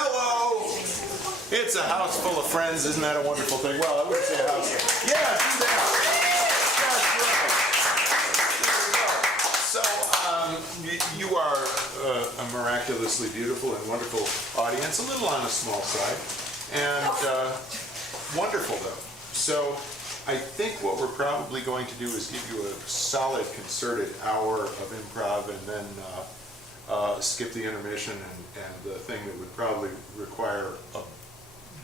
Hello! It's a house full of friends. Isn't that a wonderful thing? Well, I wouldn't say a house. Yeah, do that. That's right. So, you are a miraculously beautiful and wonderful audience. A little on the small side. And wonderful, though. So, I think what we're probably going to do is give you a solid, concerted hour of improv and then skip the intermission and the thing that would probably require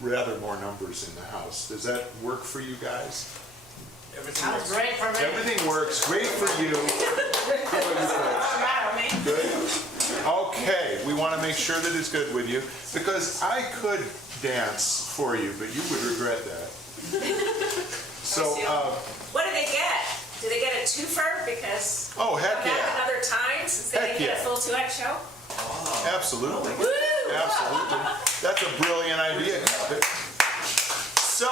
rather more numbers in the house. Does that work for you guys? Sounds great for me. Everything works. Great for you. Doesn't matter to me. Good. Okay, we want to make sure that it's good with you because I could dance for you, but you would regret that. So, what do they get? Do they get a twofer because oh, heck yeah. another time since they didn't get a full 2-act show? Oh. Absolutely. Woo! Absolutely. That's a brilliant idea. So,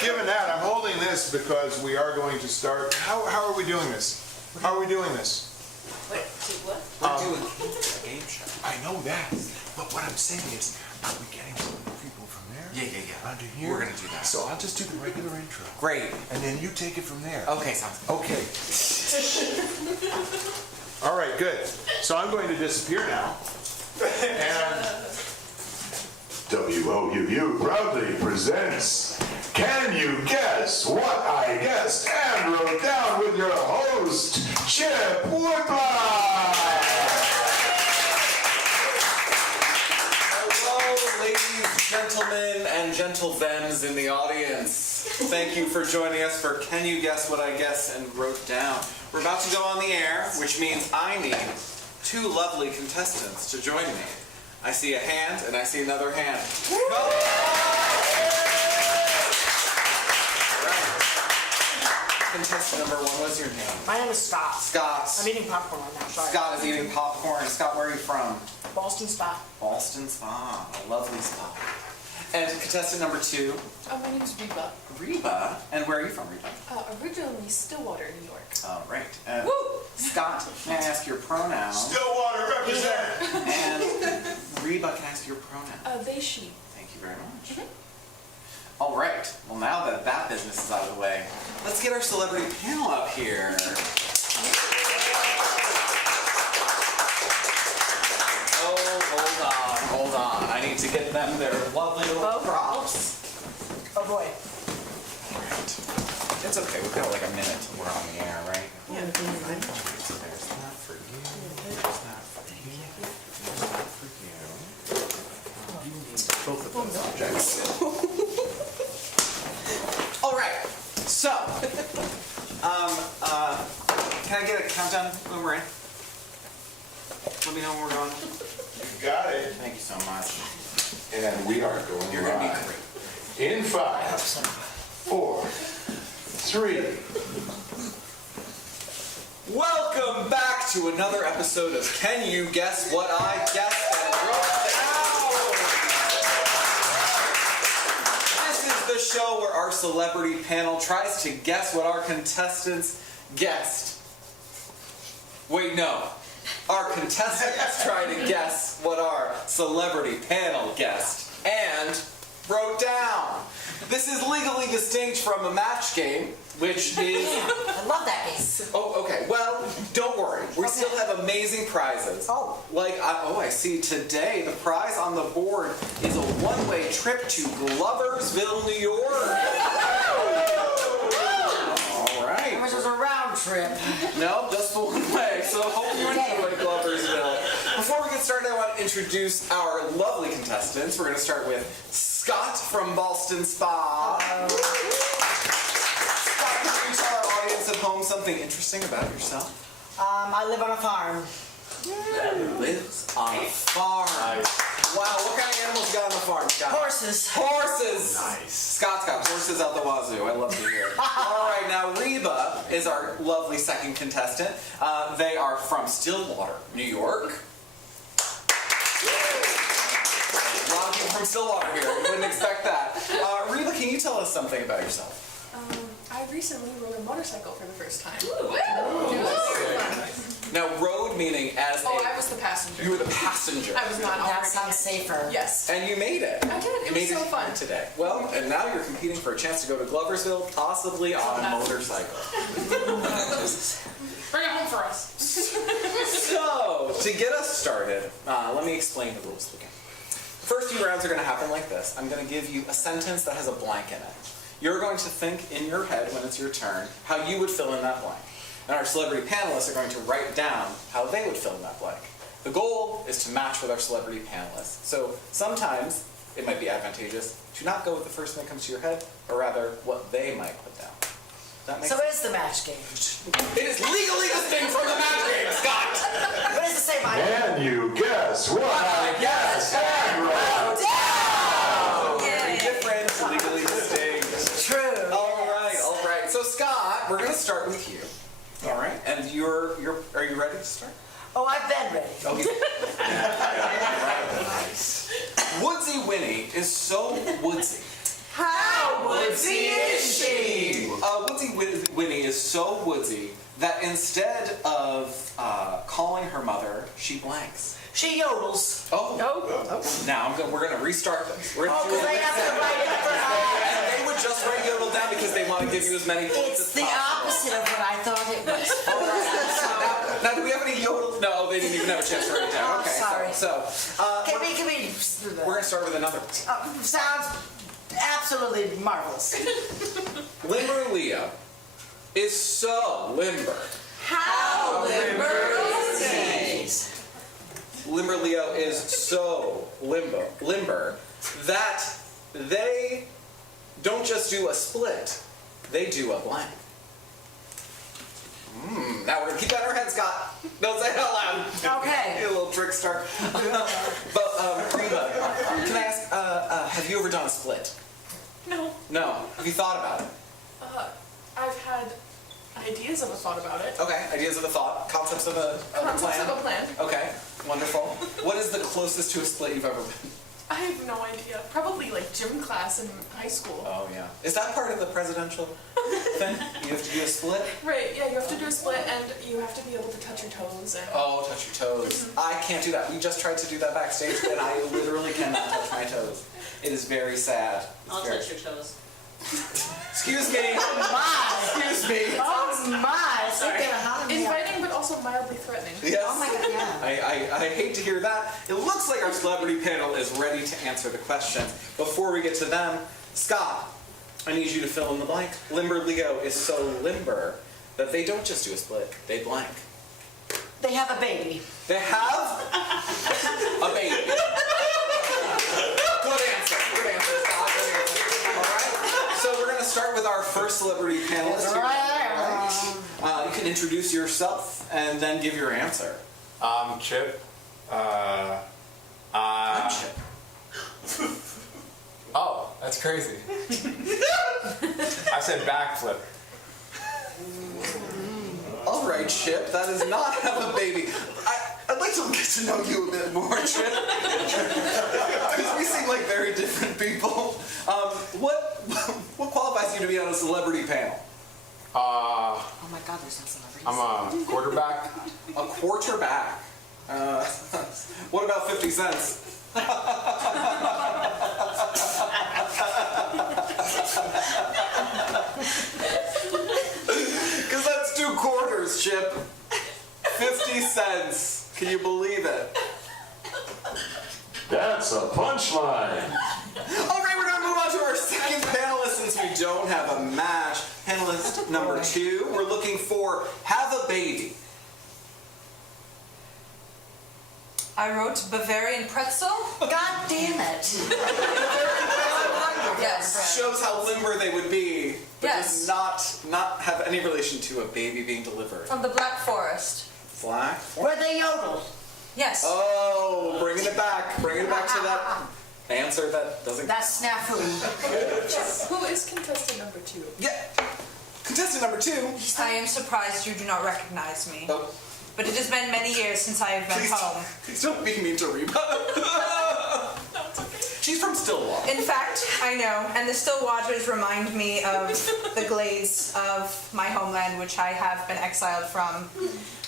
given that, I'm holding this because we are going to start. How are we doing this? How are we doing this? Wait, what? We're doing a game show. I know that. But what I'm saying is, are we getting some people from there? Yeah. Under here? We're gonna do that. So I'll just do the regular intro. Great. And then you take it from there. Okay, sounds good. Okay. All right, good. So I'm going to disappear now. And WOUU proudly presents Can You Guess What I Guessed and Wrote Down with your host, Chip Woodbine. Hello, ladies, gentlemen, and gentlevems in the audience. Thank you for joining us for Can You Guess What I Guessed and Wrote Down. We're about to go on the air, which means I need two lovely contestants to join me. I see a hand, and I see another hand. Go! Contestant number one, what's your name? My name is Scott. Scott. I'm eating popcorn right now, sorry. Scott is eating popcorn. Scott, where are you from? Boston Spa. Boston Spa, a lovely spa. And contestant number two, My name is Reba. Reba. And where are you from, Reba? Originally Stillwater, New York. All right. Scott, may I ask your pronouns? Stillwater represent. And Reba, can I ask your pronouns? They, she. Thank you very much. All right. Well, now that that business is out of the way, let's get our celebrity panel up here. Oh, hold on. I need to get them their lovely little props. Oh boy. All right. It's okay. We've got like a minute till we're on the air, right? Yeah, So there's that for you. There's that for you. There's that for you. Both of those objects. All right. So, can I get a countdown when we're in? Let me know when we're going. You got it. Thank you so much. And we are going You're going to be live. great. In 5, 4, 3. Welcome back to another episode of Can You Guess What I Guessed and Wrote Down? This is the show where our celebrity panel tries to guess what our contestants guessed. Wait, no. Our contestants try to guess what our celebrity panel guessed and wrote down. This is legally distinct from a match game, which is... I love that game. Oh, okay. Well, don't worry. We still have amazing prizes. Oh. Like, I see today the prize on the board is a one-way trip to Gloversville, New York. All right. Which was a round trip. No, just the one way. So hope you enjoy Gloversville. Before we get started, I want to introduce our lovely contestants. We're going to start with Scott from Boston Spa. Scott, can you tell our audience at home something interesting about yourself? I live on a farm. Lives on a farm. Wow, what kind of animals you got on the farm, Scott? Horses. Horses! Nice. Scott's got horses out the wazoo. I love to hear it. All right, now Reba is our lovely second contestant. They are from Stillwater, New York. A lot of people from Stillwater here. You wouldn't expect that. Reba, can you tell us something about yourself? I recently rode a motorcycle for the first time. Ooh. It was very fun. Now, road meaning as Oh, a... I was the passenger. passenger. You were the passenger. I was not That operating sounds it. safer. Yes. And you made it. I did. It You was made so it fun. today. Well, and now you're competing for a chance to go to Gloversville, possibly on a motorcycle. Bring it home for us. So, to get us started, let me explain the rules again. The first few rounds are going to happen like this. I'm going to give you a sentence that has a blank in it. You're going to think in your head when it's your turn how you would fill in that blank. And our celebrity panelists are going to write down how they would fill in that blank. The goal is to match with our celebrity panelists. So sometimes it might be advantageous to not go with the first thing that comes to your head, or rather what they might put down. That makes So it is the match game. It is legally distinct from the match game, Scott! What does it say, Mike? Can you guess what I guessed and wrote down? Very different, legally distinct. True. All right. So Scott, we're gonna start with you. All right, and are you ready to start? Oh, I've been ready. Oh, Woodsy Winnie is so woodsy. How Woodsy is she? Woodsy Winnie is so woodsy that instead of calling her mother, she blanks. She yodels. Oh. Now we're gonna restart this. We're gonna Oh, do because it. I have to write it for And they would just write yodel down because they want to give you as many points It's as the possible. opposite of what I thought it was. Now, do we have any yodel? No, they didn't even have a chance to write it down. Oh, Okay, sorry. so Can we we're gonna start with another one. sounds absolutely marvelous. Limber Leo is so limber. How Limber Leo is so limber that they don't just do a split, they do a blank. Now we're gonna keep that in our head, Scott. Don't say it out loud. Okay. You little trickster. But Reba, can I ask, have you ever done a split? No. No. Have you thought about it? I've had ideas of a thought about it. Okay, ideas of a thought, concepts of a Concepts plan. of a plan. Okay, wonderful. What is the closest to a split you've ever been? I have no idea. Probably like gym class in high school. Oh yeah. Is that part of the presidential thing? You have to do a split? Right, yeah, you have to do a split and you have to be able to touch your toes and... Oh, touch your toes. I can't do that. We just tried to do that backstage and I literally cannot touch my toes. It is very sad. I'll touch your toes. Excuse me. My. Excuse me. Oh my. So you're gonna holler me up. Inviting but also mildly threatening. Yes. Oh my God, yeah. I hate to hear that. It looks like our celebrity panel is ready to answer the questions. Before we get to them, Scott, I need you to fill in the blank. Limber Leo is so limber that they don't just do a split, they blank. They have a baby. They have a baby. Good answer, Scott. Good answer. All right. So we're going to start with our first celebrity panelist here. You can introduce yourself and then give your answer. I'm Chip. I'm Chip. Oh, that's crazy. I said backflip. All right, Chip, that is not have a baby. I'd like to get to know you a bit more, Chip. Because we seem like very different people. What qualifies you to be on a celebrity panel? Oh my God, there's no celebrities. I'm a quarterback. A quarterback. What about 50 cents? Because that's 2 quarters, Chip. 50 cents. Can you believe it? That's a punchline. All right, we're going to move on to our second panelist since we don't have a match. Panelist number 2, we're looking for have a baby. I wrote Bavarian pretzel. God damn it. Yes. Shows how limber they would be, but Yes. does not have any relation to a baby being delivered. From the Black Forest. Black? Where they yodel. Yes. Oh, bringing it back. Bringing it back to that answer that doesn't... That's snafu. Who is contestant number 2? Yeah. Contestant number 2. I am surprised you do not recognize me. Oh, But it has been many years since I have been please, home. please don't be mean to Reba. No, it's okay. She's from Stillwater. In fact, I know, and the still waters remind me of the glades of my homeland, which I have been exiled from.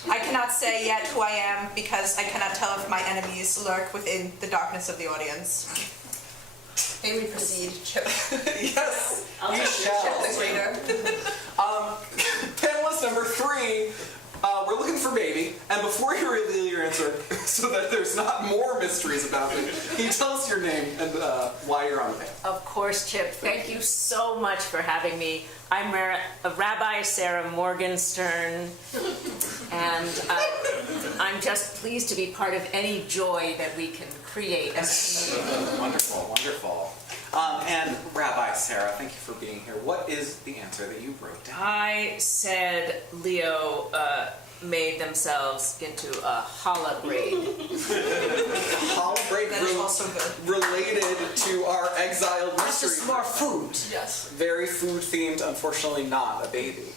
I cannot say yet who I am because I cannot tell if my enemies lurk within the darkness of the audience. May we proceed, Chip? Yes, I'll you take shall. The greater. Panelist number 3, we're looking for baby, and before you reveal your answer, so that there's not more mysteries about it, can you tell us your name and why you're on the panel? Of course, Chip. Thank you so much for having me. I'm Rabbi Sarah Morgenstern, and I'm just pleased to be part of any joy that we can create as a community. Wonderful, wonderful. And Rabbi Sarah, thank you for being here. What is the answer that you wrote down? I said Leo made themselves into a challah braid. Challah braid That is also good. related to our exiled That's mystery. just more food. Yes. Very food themed, unfortunately not a baby.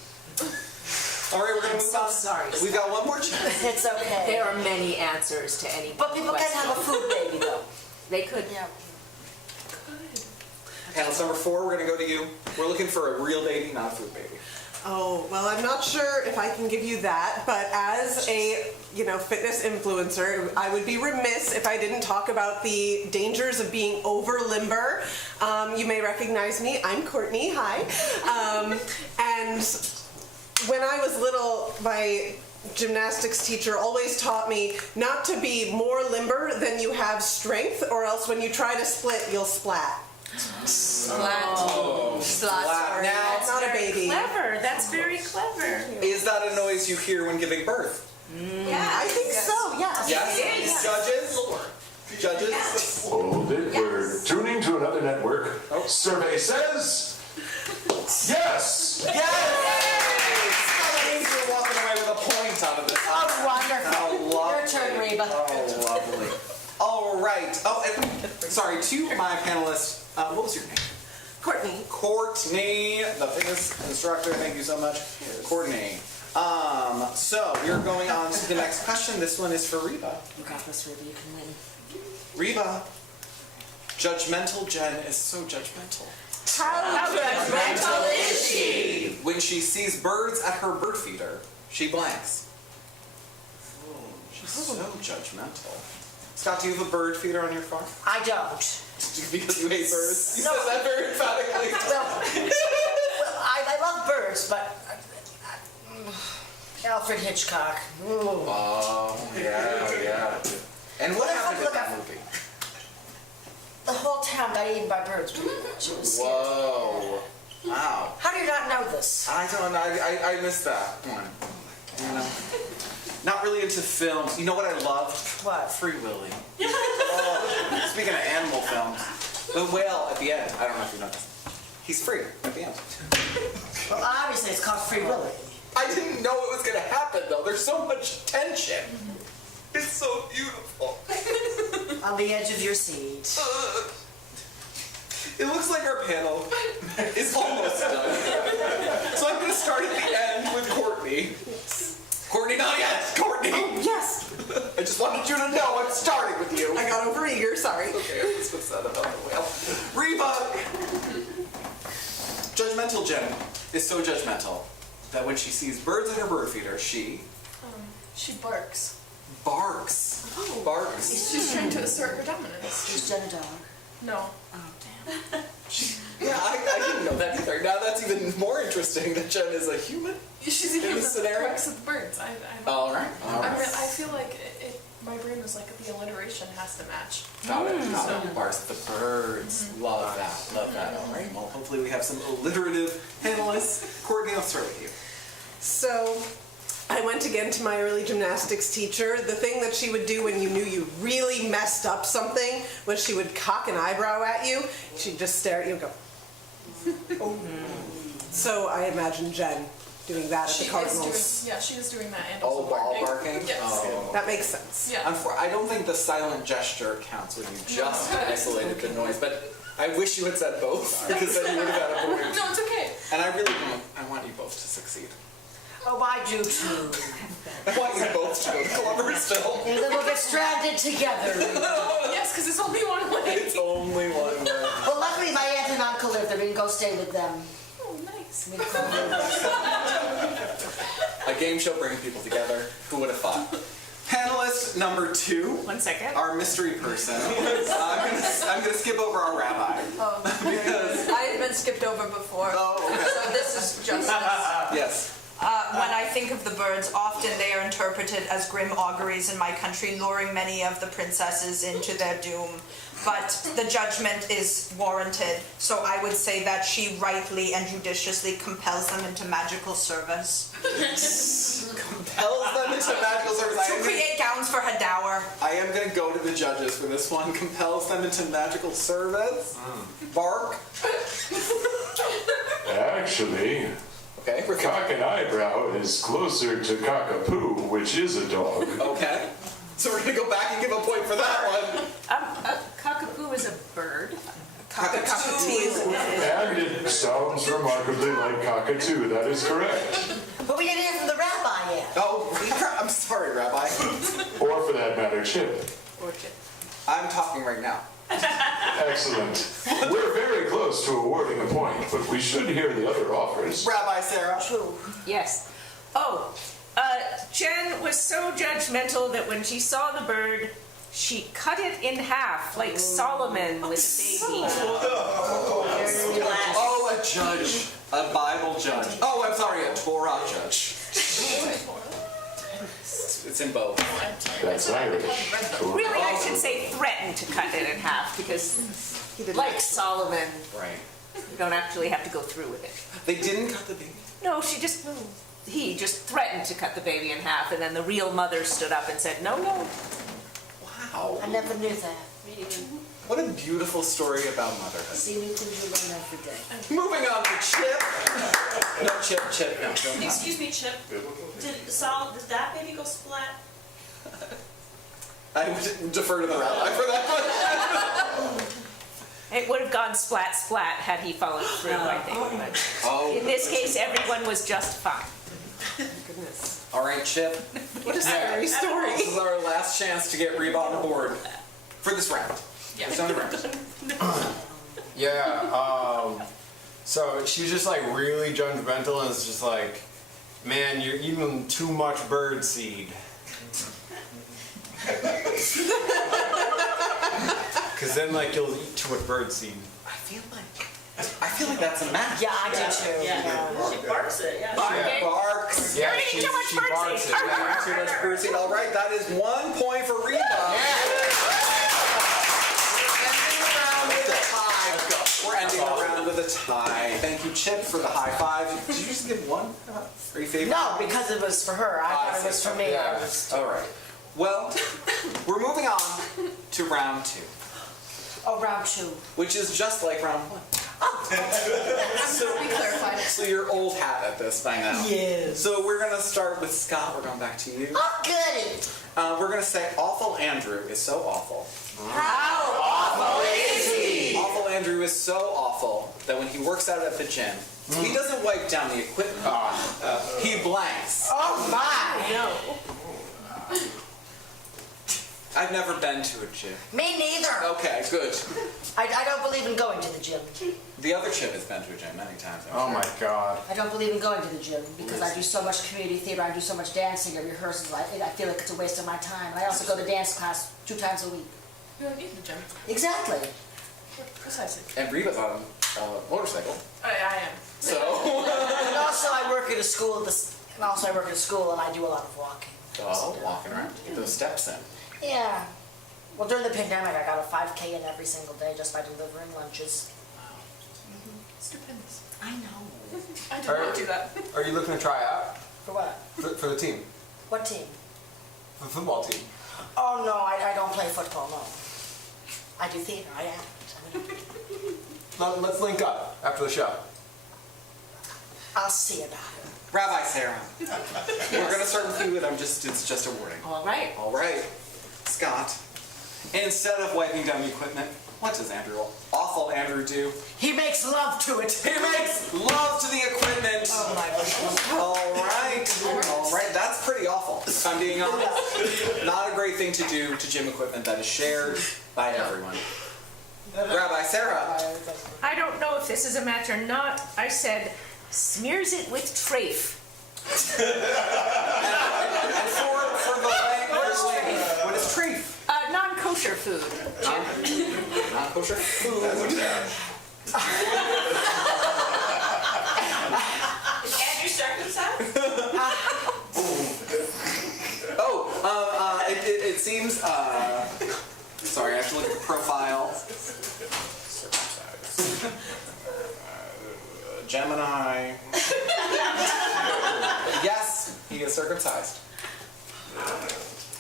All right, we're gonna I'm move so on. sorry. We've got one more chance. It's okay. There are many answers to any But people can question. have a food baby though. They could. Yeah. Panelist number 4, we're gonna go to you. We're looking for a real baby, not a food baby. Oh, well, I'm not sure if I can give you that, but as a, fitness influencer, I would be remiss if I didn't talk about the dangers of being over limber. You may recognize me. I'm Courtney. Hi. And when I was little, my gymnastics teacher always taught me not to be more limber than you have strength, or else when you try to split, you'll splat. Splat. Wow. Now, That's not a baby. Clever. That's very clever. is that a noise you hear when giving birth? Yeah, I think so, yes. Yes? Judges? Judges? Hold it, we're tuning to another network. Survey says, yes! That means you're walking away with a point out of this. Oh, wonderful. How lovely. Your turn, Reba. Oh, lovely. All right. Oh, and, sorry, to my panelists, what was your name? Courtney. Courtney, the fitness instructor. Thank you so much, Courtney. So we're going on to the next question. This one is for Reba. You got this, Reba. You can win. Reba, judgmental Jen is so judgmental. How judgmental is she? When she sees birds at her bird feeder, she blanks. She's so judgmental. Scott, do you have a bird feeder on your farm? I don't. Because you hate birds? You No. said that very emphatically. Well, I love birds, but Alfred Hitchcock. Ooh. Oh, yeah. And what happened in that movie? The whole town got eaten by birds. She was scared. Whoa. Wow. How do you not know this? I don't know. I missed that one. You know? Not really into films. You know what I love? What? Free Willy. Oh, speaking of animal films, the whale at the end. I don't know if you know this. He's free at the end. Well, obviously it's called Free Willy. I didn't know it was going to happen, though. There's so much tension. It's so beautiful. On the edge of your seat. It looks like our panel is almost done. So I'm going to start at the end with Courtney. Courtney, not yet. Courtney. Yes. I just wanted you to know I'm starting with you. I got over eager, sorry. Okay, that's what's that about the whale. Reba! Judgmental Jen is so judgmental that when she sees birds at her bird feeder, she She barks. barks. Barks. She's trying to assert her dominance. Is Jen a dog? No. Yeah, I didn't know that either. Now that's even more interesting that Jen is a human. She's a In human this that scenario? barks at the birds. All right. I feel like my brain was like the alliteration has to match. Got it. Barks at the birds. Love that. Love that. All right. Well, hopefully we have some alliterative panelists. Courtney, I'll start with you. So, I went again to my early gymnastics teacher. The thing that she would do when you knew you really messed up something was she would cock an eyebrow at you. She'd just stare at you and go. Oh. So I imagine Jen doing that at the Cardinals. She is doing that and Oh, also ball barking? Yes. Oh. That makes sense. Yeah. I don't think the silent gesture counts when you just isolated the noise, but I wish you had said both, because then you would have had a point. No, it's okay. And I want you both to succeed. Oh, I do too. I want you both to go to Cloversville. And then we'll get stranded together. Yes, because it's only one way. It's only one way. Well, luckily my aunt and uncle live there. We can go stay with them. Oh, nice. We can go live there. A game show bringing people together. Who would have thought? Panelist number 2. 1 second. Our mystery person. I'm gonna skip over our rabbi. Because I had been skipped over before. Oh, okay. So this is justice. yes. When I think of the birds, often they are interpreted as grim auguries in my country, luring many of the princesses into their doom. But the judgment is warranted, so I would say that she rightly and judiciously compels them into magical service. Compels them into magical service. To create gowns for her dower. I am gonna go to the judges for this one. Compels them into magical service. Bark. Actually, Okay. We're cock and eyebrow is closer to cockapoo, which is a dog. Okay. So we're gonna go back and give a point for that one. Cockapoo is a bird. Cockatoo. And it sounds remarkably like cockatoo, that is correct. But we didn't hear from the rabbi yet. Oh, I'm sorry, Rabbi. Or for that matter, Chip. I'm talking right now. Excellent. We're very close to awarding a point, but we should hear the other offers. Rabbi Sarah. True. Yes. Oh, Jen was so judgmental that when she saw the bird, she cut it in half like Solomon with a baby. Oh, a judge. A Bible judge. Oh, I'm sorry, a Torah judge. It's in both. That's Irish. Really, I should say threatened to cut it in half because, like Solomon, Right. you don't actually have to go through with it. They didn't cut the baby. No, he just threatened to cut the baby in half, and then the real mother stood up and said, no, no. Wow. I never knew that. What a beautiful story about motherhood. See new things you learn every day. Moving on to Chip. No, Chip, no. Don't touch. Excuse me, Chip. Did that baby go splat? I would defer to the rabbi for that one. It would have gone splat, splat had he followed through, I think. But Oh. in this case, everyone was just fine. Goodness. All right, Chip. What a scary story. This is our last chance to get Reba on the board for this round. Yeah. It's only round. Yeah, so she's just like really judgmental and it's just like, man, you're eating too much bird seed. Cause then like you'll eat too much bird seed. I feel like that's a match. Yeah, I did too. Yeah. She barks it, yeah. She barks. Yeah, eating too much bird barks seed. it, yeah. Too much birdseed. All right, that is 1 point for Reba. We're ending the round with a tie. Thank you, Chip, for the high five. Did you just give one? Are you favoring? No, because it was for her. I thought it was for me. Yeah. All right. Well, we're moving on to round 2, Oh, round 2. which is just like round 1. We clarified it. So you're old hat at this by now. Yes. So we're gonna start with Scott. We're going back to you. Oh, goody. We're gonna say Awful Andrew is so awful. How awful is he? Awful Andrew is so awful that when he works out at the gym, he doesn't wipe down the equipment. He blanks. Oh, my. No. I've never been to a gym. Me neither. Okay, good. I don't believe in going to the gym. The other Chip has been to a gym many times. I'm Oh sure. my god. I don't believe in going to the gym because I do so much community theater, I do so much dancing and rehearsals. I feel like it's a waste of my time. And I also go to dance class 2 times a week. You don't need the gym. Exactly. Precisely. And Reba's on a motorcycle. I am. So. And also I work at a school. And I do a lot of walking. Oh, walking around. Get those steps in. Yeah. Well, during the pandemic, I got a 5K in every single day just by delivering lunches. Stupendous. I know. I did not do that. Are you looking to try out For what? for the team? What team? For the football team? Oh, no, I don't play football, no. I do theater, I act. Let's link up after the show. I'll see about it. Rabbi Sarah. We're gonna start with you, and it's just a warning. All right. All right, Scott. Instead of wiping down the equipment, what does awful Andrew do? He makes love to it. He makes love to the equipment. Oh my gosh. All right, that's pretty awful, if I'm being honest. Not a great thing to do to gym equipment that is shared by everyone. Rabbi Sarah. I don't know if this is a match or not. I said, smears it with trafe. And for the language, what is treif? Non-kosher food. Non-kosher food. Is Andrew circumcised? It seems, sorry, I have to look at the profile. Gemini. Yes, he is circumcised.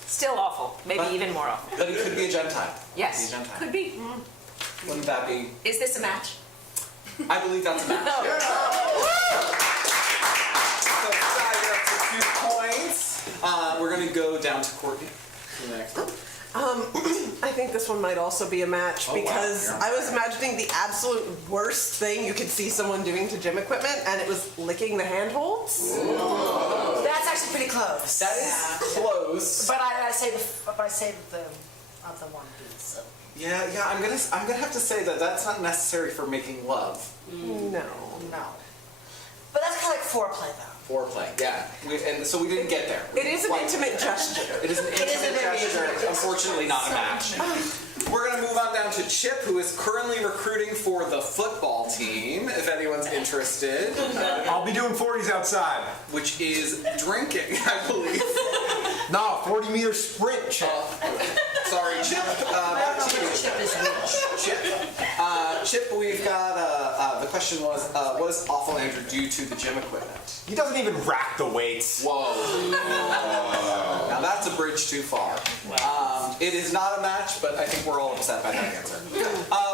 Still awful. Maybe even more awful. But he could be a Gentile. Yes. Could be a Gentile. Could be. Wouldn't that be? Is this a match? I believe that's a match. No. So Scott, you're up to 2 points. We're going to go down to Courtney. Next. I think this one might also be a match Oh, wow. because You're on I was fire. imagining the absolute worst thing you could see someone doing to gym equipment, and it was licking the handholds. That's actually pretty close. That is close. But I say the other one beats. So. Yeah. I'm gonna have to say that that's not necessary for making love. No. No. But that's kind of like foreplay, though. Foreplay. Yeah. And so we didn't get there. It is an Quite intimate there. gesture. It is an intimate gesture. Unfortunately, not a match. We're gonna move on down to Chip, who is currently recruiting for the football team. If anyone's interested, I'll be doing 40s outside. which is drinking, I believe. No, 40-meter sprint, Chip. Sorry, Chip. Back to you. Chip is rich. Chip, we've got, the question was, what does Awful Andrew do to the gym equipment? He doesn't even rack the weights. Whoa. Now that's a bridge too far. It is not a match, but I think we're all upset by that answer.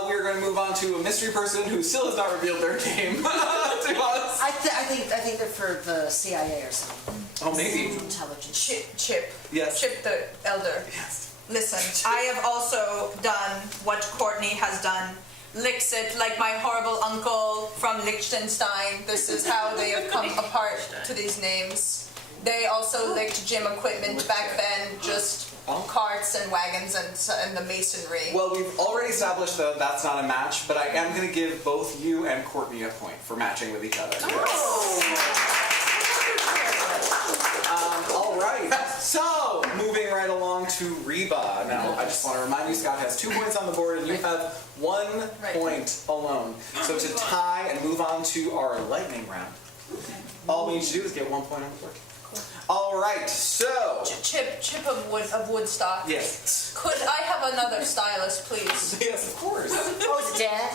We're going to move on to a mystery person who still has not revealed their name to us. I think they're for the CIA or something. Oh, maybe. Intelligence. Chip. Yes. Chip the elder. Yes. Listen, I have also done what Courtney has done. Licks it like my horrible uncle from Liechtenstein. This is how they have come apart to these names. They also licked gym equipment back then, just carts and wagons and the masonry. Well, we've already established that that's not a match, but I am going to give both you and Courtney a point for matching with each other. All right. So, moving right along to Reba. Now, I just want to remind you, Scott has 2 points on the board, and you have 1 point alone. So to tie and move on to our lightning round, all we need to do is get 1 point on the board. All right. So, Chip of Woodstock. yes, Could I have another stylus, please? yes, of course. Oh, is it dead?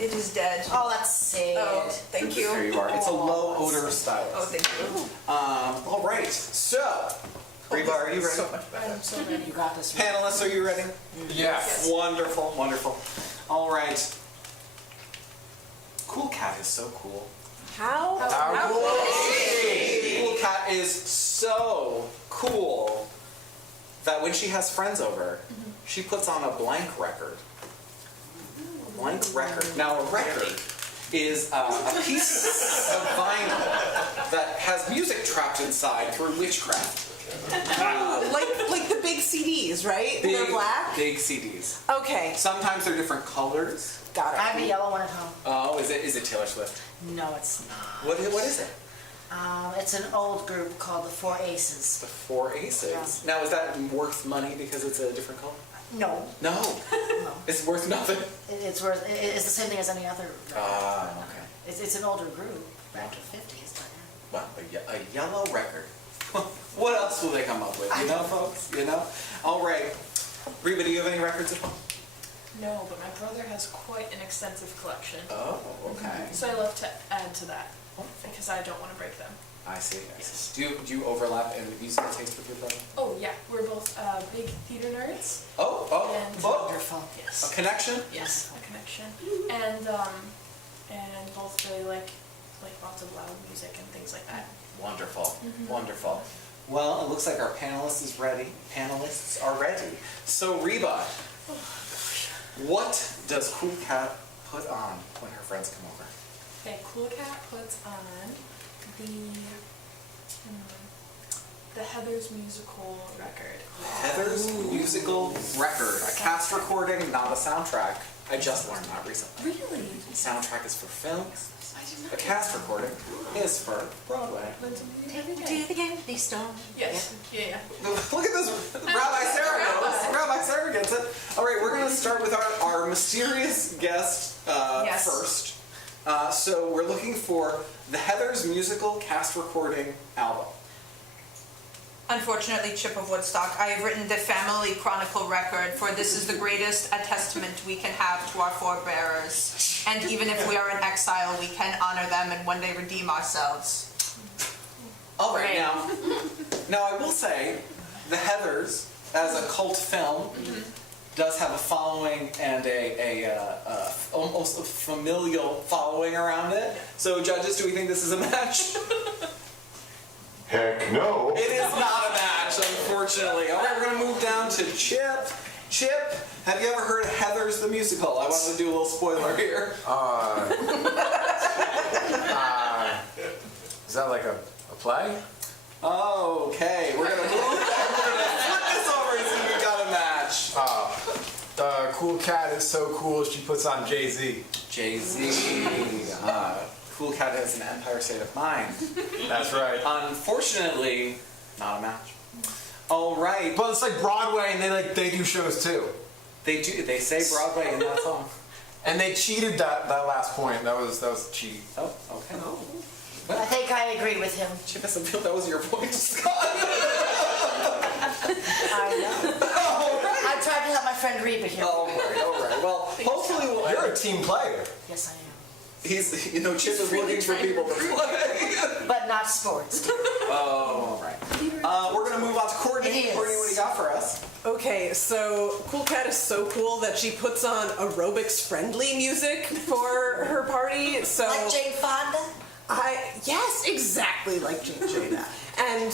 It is dead. Oh, that's sad. Oh, thank you. There you are. It's a low odor stylus. Oh, thank you. All right. So, Reba, are you ready? So much better. I'm so ready. You got this. Panelists, are you ready? Yes. Wonderful, wonderful. All right. Cool Cat is so cool. How? How cool Cool Cat is so cool that when she has friends over, she puts on a blank record. A blank record. Now, a record is a piece of vinyl that has music trapped inside through witchcraft. Like the big CDs, right? They're black? Big CDs. Okay, Sometimes they're different colors. got I have it. a yellow one at home. Oh, is it Taylor Swift? No, it's not. What is it? It's an old group called the Four Aces. The Four Aces. Now, is that worth money because it's a different color? No, No. no. It's worth nothing. It's worth. It's the same thing as any other. record. Okay. It's an older group, back to the 50s. But Wow, a yellow record. What else will they come up with? You know, folks? You know? All right. Reba, do you have any records at home? No, but my brother has quite an extensive collection. Oh, okay. So I love to add to that because I don't want to break them. I see. Do you overlap in musical taste with your brother? Oh yeah, we're both big theater nerds. Oh. And wonderful. A yes, connection? yes, a connection. And both really like lots of loud music and things like that. Wonderful. Wonderful. Well, it looks like our panelists are ready. So Reba, what does Cool Cat put on when her friends come over? Okay, Cool Cat puts on the Heather's musical record. Heather's musical record, a cast recording, not a soundtrack. I just learned that recently. Really? Soundtrack is for films. A cast recording is for Broadway. Do the candy store. Yes. Yeah. Look at this. Rabbi Sarah knows. Rabbi Sarah gets it. All right, we're going to start with our mysterious guest first. So we're looking for the Heather's musical cast recording album. Unfortunately, Chip of Woodstock, I have written the family chronicle record, for this is the greatest a testament we can have to our forebearers. And even if we are in exile, we can honor them and one day redeem ourselves. All right, now I will say, the Heathers, as a cult film, does have a following and almost a familial following around it. So, judges, do we think this is a match? Heck no. It is not a match, unfortunately. All right, we're going to move down to Chip. Chip, have you ever heard of Heathers the Musical? I wanted to do a little spoiler here. Is that like a play? Okay, we're going to flip this over and see if we got a match. The Cool Cat is so cool, she puts on Jay-Z. Jay-Z. Cool Cat has an Empire State of Mind. That's right. Unfortunately, not a match. All right. But it's like Broadway, and they do shows too. They do. They say Broadway in that song. And they cheated that last point. That was a cheat. Oh, okay. I think I agree with him. Chip doesn't feel that was your point, Scott. I know. All right. I tried to help my friend Reba here. All right. Well, hopefully we'll. You're a team player. Yes, I am. Chip is looking for people to play. But not sports. Oh, all right. We're going to move on to Courtney. It is. Courtney, what do you got for us? Okay, so Cool Cat is so cool that she puts on aerobics-friendly music for her party. So Like Jane Fonda? yes, exactly like Jane Fonda. And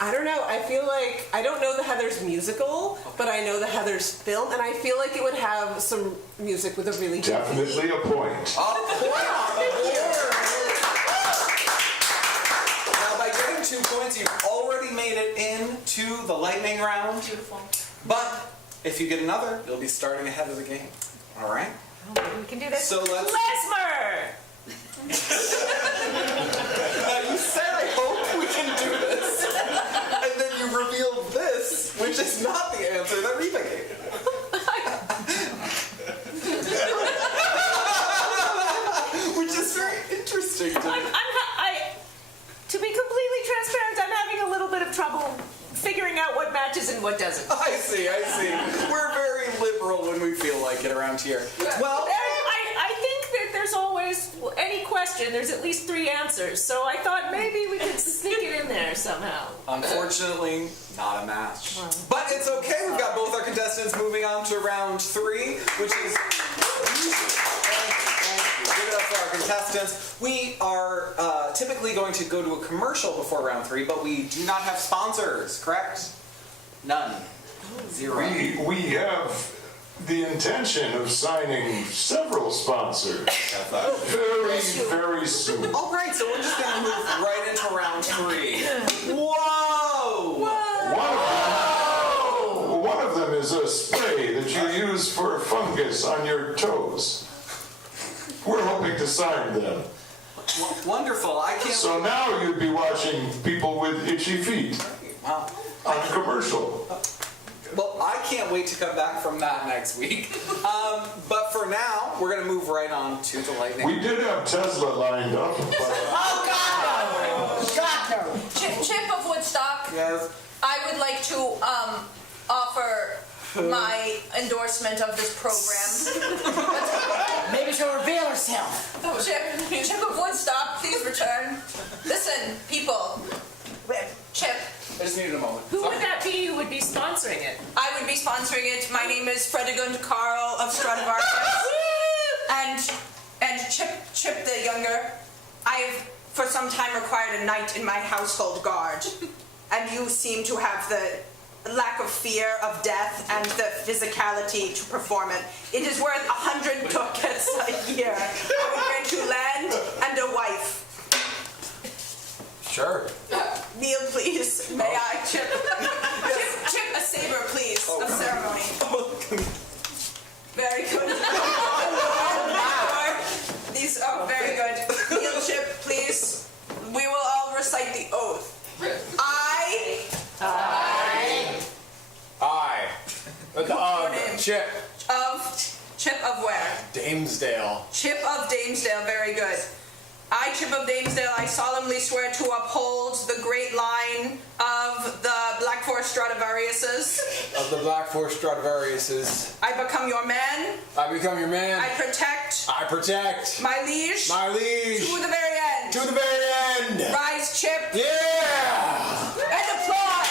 I don't know. I feel like I don't know the Heathers musical, but I know the Heathers film, and I feel like it would have some music with a really good Definitely a point. A point on the board. Now, by getting 2 points, you've already made it into the lightning round. Beautiful. But if you get another, you'll be starting ahead of the game. All right? We can do this. So let's. Klezmer! Now, you said, I hope we can do this. And then you revealed this, which is not the answer that Reba gave. Which is very interesting to me. To be completely transparent, I'm having a little bit of trouble figuring out what matches and what doesn't. I see. We're very liberal when we feel like it around here. Well, I think that there's always, any question, there's at least 3 answers. So I thought maybe we could sneak it in there somehow. unfortunately, not a match. But it's okay. We've got both our contestants moving on to round 3, which is Give it up for our contestants. We are typically going to go to a commercial before round 3, but we do not have sponsors, correct? None. 0. We have the intention of signing several sponsors very, very soon. All right, so we're just going to move right into round 3. Whoa! One of them is a spray that you use for fungus on your toes. We're hoping to sign them. Wonderful. I can't. So now you'd be watching people with itchy feet Wow. on a commercial. Well, I can't wait to come back from that next week. But for now, we're going to move right on to the lightning. We did have Tesla lined up, but Oh, God, no. God, no. Chip of Woodstock, Yes. I would like to offer my endorsement of this program. Maybe she'll reveal herself. Chip of Woodstock, please return. Listen, people. Chip, I just needed a moment. Who would that be who would be sponsoring it? I would be sponsoring it. My name is Fredegund Carl of Stradivarius. and Chip the Younger. I've for some time required a knight in my household guard, and you seem to have the lack of fear of death and the physicality to perform it. It is worth 100 ducats a year. I will grant you land and a wife. Sure. Kneel, please. May I, Chip? Chip, a saber, please, of ceremony. Very good. These are very good. Kneel, Chip, please. We will all recite the oath. Chip. Chip of where? Damesdale. Chip of Damesdale, very good. I, Chip of Damesdale, I solemnly swear to uphold the great line of the Black Forest Stradivariuses. Of the Black Forest Stradivariuses. I become your man. I become your man. I protect. I protect. My liege. My liege. To the very end. To the very end. Rise, Chip. Yeah. And applause.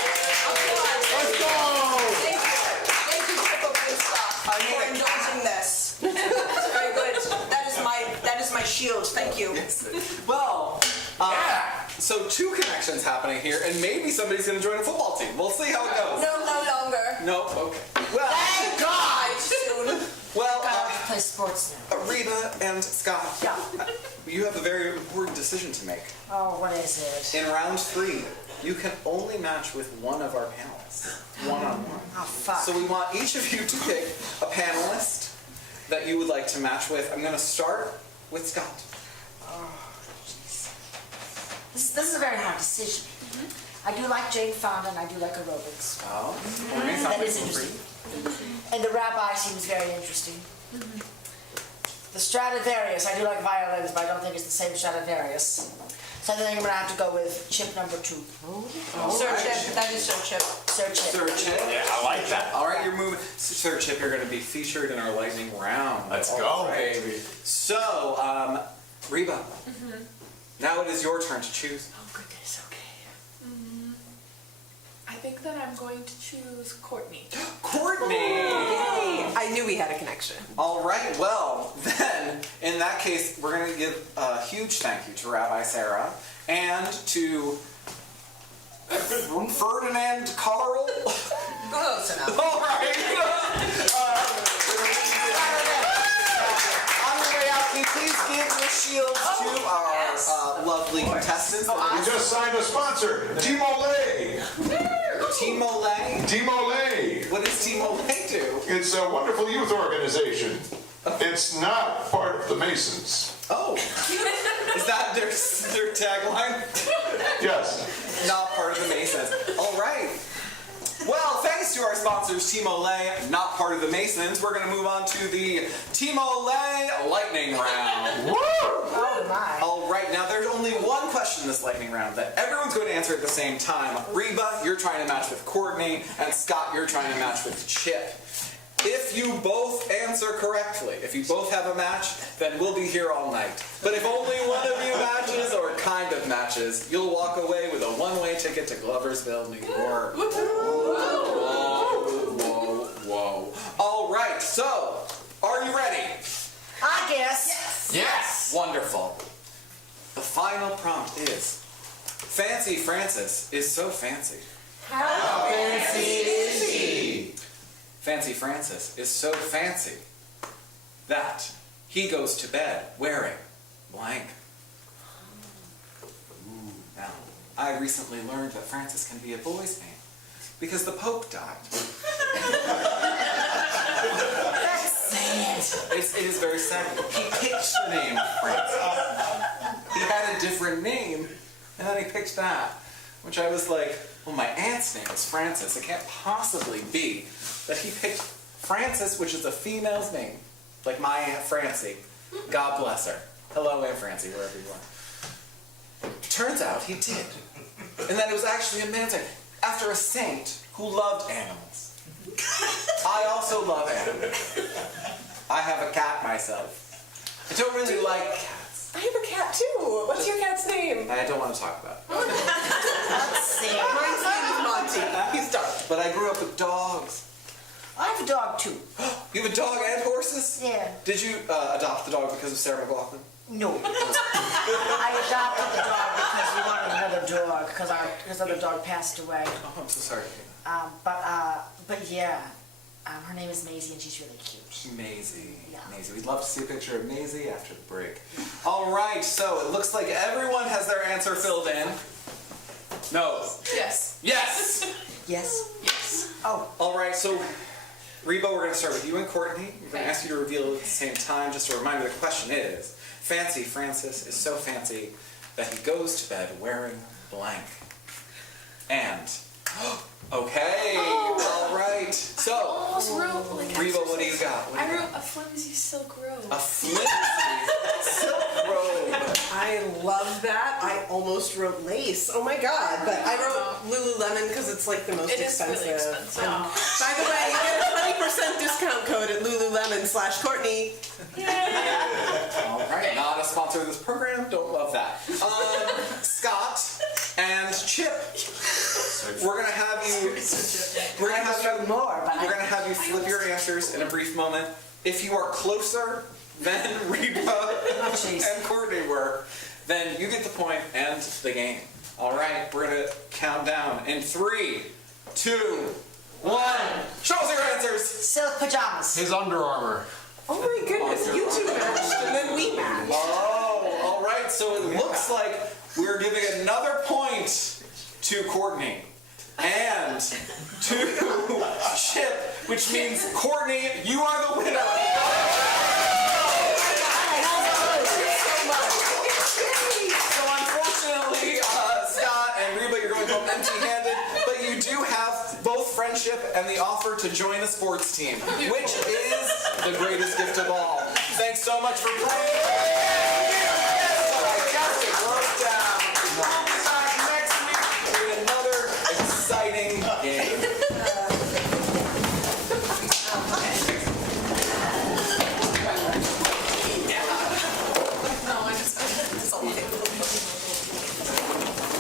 Applause. Let's go. Thank you, Chip of Woodstock, for indulging this. Very good. That is my shield. Thank you. Well, so 2 connections happening here, and maybe somebody's going to join a football team. We'll see how it goes. No longer. No, okay. Well, Thank God. Soon. well, Play sports now. Reba and Scott, Yeah. you have a very important decision to make. Oh, what is it? In round 3, you can only match with one of our panelists, one-on-one. Oh, fuck. So we want each of you to pick a panelist that you would like to match with. I'm going to start with Scott. This is a very hard decision. I do like Jane Fonda and I do like aerobics. Oh, That is interesting. And the rabbi seems very interesting. The Stradivarius, I do like violins, but I don't think it's the same Stradivarius. So I think I'm going to have to go with Chip number 2. Sir Chip. That is Sir Chip. Sir Chip. Sir Chip. Yeah, I like that. All right, you're moving. Sir Chip, you're going to be featured in our lightning round. Let's All go, right. baby. So, Reba, now it is your turn to choose. Oh, goodness, okay. I think that I'm going to choose Courtney. Courtney! I knew we had a connection. All right, well, then, in that case, we're going to give a huge thank you to Rabbi Sarah and to Ferdinand Carl. Close enough. All right. On the way out, can you please give your shields to our lovely contestants? We just signed a sponsor, T-Mole. T-Mole? T-Mole. What does T-Mole do? It's a wonderful youth organization. It's not part of the Masons. Oh, is that their tagline? Yes. Not part of the Masons. All right. Well, thanks to our sponsors, T-Mole, not part of the Masons, we're going to move on to the T-Mole lightning round. Oh, my. All right, now there's only one question in this lightning round that everyone's going to answer at the same time. Reba, you're trying to match with Courtney, and Scott, you're trying to match with Chip. If you both answer correctly, if you both have a match, then we'll be here all night. But if only one of you matches, or kind of matches, you'll walk away with a one-way ticket to Gloversville, New York. Whoa. All right, so, are you ready? I guess. Yes. Wonderful. The final prompt is, Fancy Francis is so fancy. How fancy is he? Fancy Francis is so fancy that he goes to bed wearing blank. Now, I recently learned that Francis can be a boy's name because the Pope died. That's sad. It is very sad. He picked the name Francis. He had a different name, and then he picked that, which I was like, well, my aunt's name is Frances. It can't possibly be that he picked Frances, which is a female's name, like my Aunt Francie. God bless her. Hello, Aunt Francie, wherever you are. Turns out he did. And that it was actually a man's name, after a saint who loved animals. I also love animals. I have a cat myself. I don't really like cats. I have a cat too. What's your cat's name? I don't want to talk about it. Let's see. Mine's name is Monty. He's dark. But I grew up with dogs. I have a dog too. You have a dog and horses? Yeah. Did you adopt the dog because of Sarah McLachlan? No. I adopted the dog because we wanted another dog because his other dog passed away. Oh, I'm so sorry. But yeah, her name is Maisie and she's really cute. Maisie. Yeah. Maisie. We'd love to see a picture of Maisie after the break. All right, so it looks like everyone has their answer filled in. No. Yes. Yes! Yes? Yes. Oh, All right, so Reba, we're going to start with you and Courtney. We're going to ask you to reveal it at the same time. Just a reminder, the question is, Fancy Francis is so fancy that he goes to bed wearing blank. And, okay, all right. So, Almost wrote like Reba, what do you got? What do I you wrote got? a flimsy silk robe. A flimsy silk robe. I love that. I almost wrote lace. Oh my god! But I wrote Lululemon because it's like the most It is expensive. really expensive. By the way, you get a 20% discount code at Lululemon/Courtney. All right, not a sponsor of this program. Don't love that. Scott and Chip, we're gonna have you. We're gonna have you more, but We're gonna have you flip your answers in a brief moment. If you are closer than Reba and Courtney were, then you get the point and the game. All right, we're gonna count down in 3, 2, 1. Show us your answers. silk pajamas. His Under Armour. Oh my goodness, you two matched and then we matched. Oh, all right. So it looks like we're giving another point to Courtney and to Chip, which means Courtney, you are the winner. So unfortunately, Scott and Reba, you're going home empty-handed, but you do have both friendship and the offer to join a sports team, which is the greatest gift of all. Thanks so much for playing. I guess it broke down. We'll be back next week with another exciting game.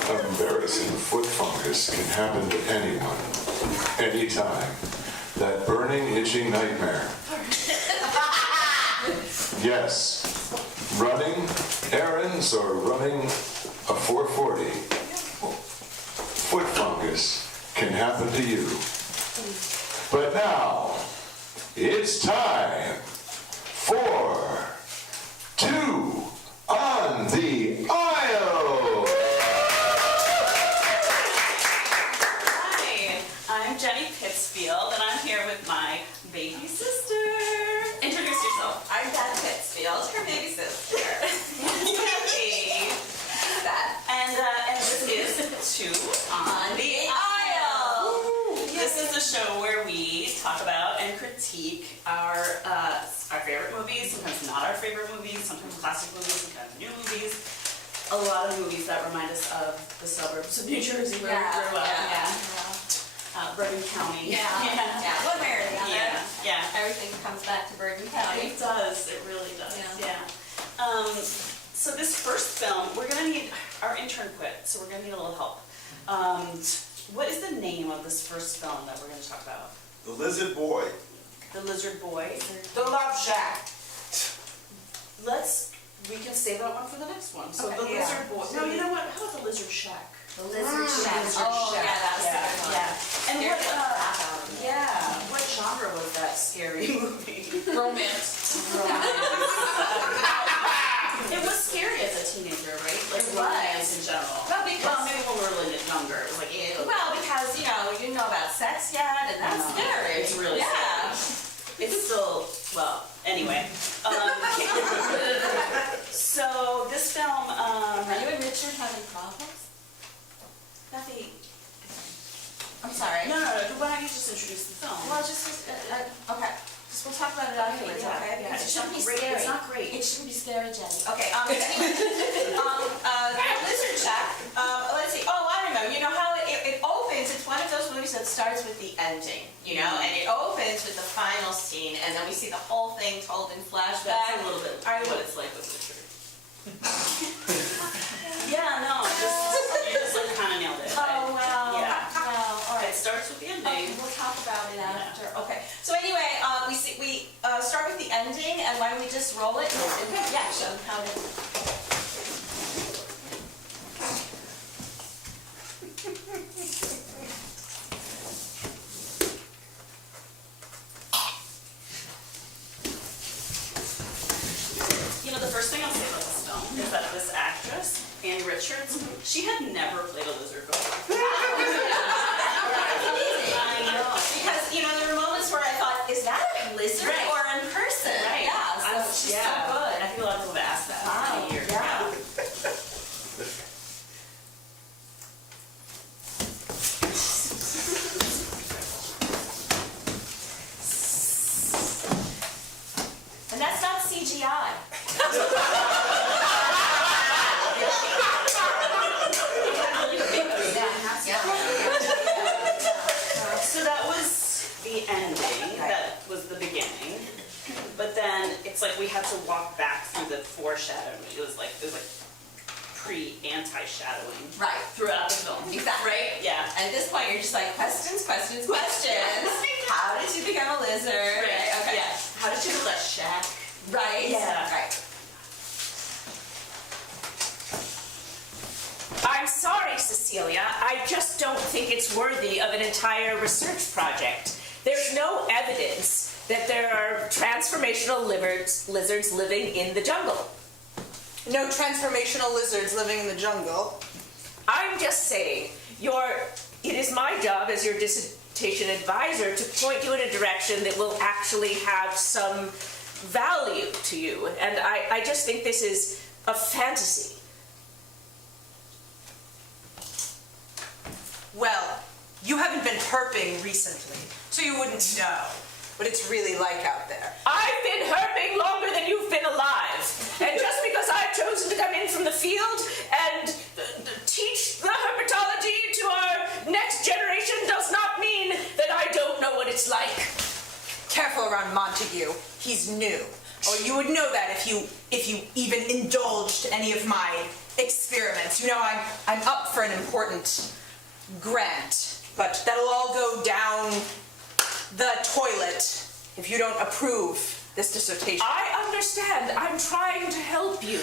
Embarrassing foot fungus can happen to anyone, anytime. That burning, itching nightmare. Yes, running errands or running a 440. Foot fungus can happen to you. But now, it's time for 2 on the Aisle. Hi, I'm Jenny Pittsfield, and I'm here with my baby sister. Introduce yourself. I'm Dad Pittsfield, her baby sister. Hey. And this is 2 on the Aisle. This is a show where we talk about and critique our favorite movies, sometimes not our favorite movies, sometimes classic movies, sometimes new movies. A lot of movies that remind us of the suburbs of New Jersey where we grew up. Bergen County. Yeah, one way or the other. Yeah. Everything comes back to Bergen County. It does. It really does. Yeah. So this first film, we're gonna need, our intern quit, so we're gonna need a little help. What is the name of this first film that we're gonna talk about? The Lizard Boy. The Lizard Boy. The Love Shack. We can save that one for the next one. So Okay, the yeah. Lizard Boy. No, you know what? How about the Lizard Shack? The Lizard Shack. Oh, yeah, that's the good one. Yeah. And Scared what? the crap out of me. Yeah. What genre was that scary movie? Romance. It was scary as a teenager, right? Like It romance was. in general. Well, because- maybe when we were a little bit younger, it was like, ew. Well, because, you didn't know about sex yet, and that's No, scary. it's really yeah. It's still, well, anyway. So this film, Are you and Richard having problems? Kathy, I'm sorry. no, why don't you just introduce the film? Well, just, okay. Just we'll talk about it afterwards, okay? Because it shouldn't be scary. It's not great. It shouldn't be scary, Jenny. Okay, anyway. The Lizard Shack, let's see. Oh, I remember. You know how it opens, it's one of those movies that starts with the ending, and it opens with the final scene, and then we see the whole thing told in flashback. That's a little bit what it's like with Richard. Yeah, no, you just like kind of nailed it. Oh, well. Yeah. Well, all right. it starts with the ending. We'll talk about it after. Okay. So anyway, we start with the ending, and why don't we just roll it? Yeah, show them how to. You know, the first thing I'll say about this film is that this actress, Annie Richards, she had never played a lizard before. I know. Because, you know, there were moments where I thought, is that a lizard Right. or in person? Right. Yeah, so she's so good. I think a lot of people have asked that for many years. Yeah. And that's not CGI. So that was the ending, that was the beginning. But then it's like we had to walk back through the foreshadowing. It was like pre-anti-shadowing Right. throughout the film. Exactly. Right? Yeah. And at this point, you're just like, questions, questions, questions. How did you become a lizard? Right. Okay. Yeah. How did you build that shack? Right? Yeah. Right. I'm sorry, Cecilia. I just don't think it's worthy of an entire research project. There's no evidence that there are transformational lizards living in the jungle. No transformational lizards living in the jungle. I'm just saying, it is my job as your dissertation advisor to point you in a direction that will actually have some value to you. And I just think this is a fantasy. Well, you haven't been herping recently, so you wouldn't know what it's really like out there. I've been herping longer than you've been alive. And just because I've chosen to come in from the field and teach the herpetology to our next generation does not mean that I don't know what it's like. Careful around Montague. He's new. Or you would know that if you even indulged any of my experiments. You know, I'm up for an important grant, but that'll all go down the toilet if you don't approve this dissertation. I understand. I'm trying to help you.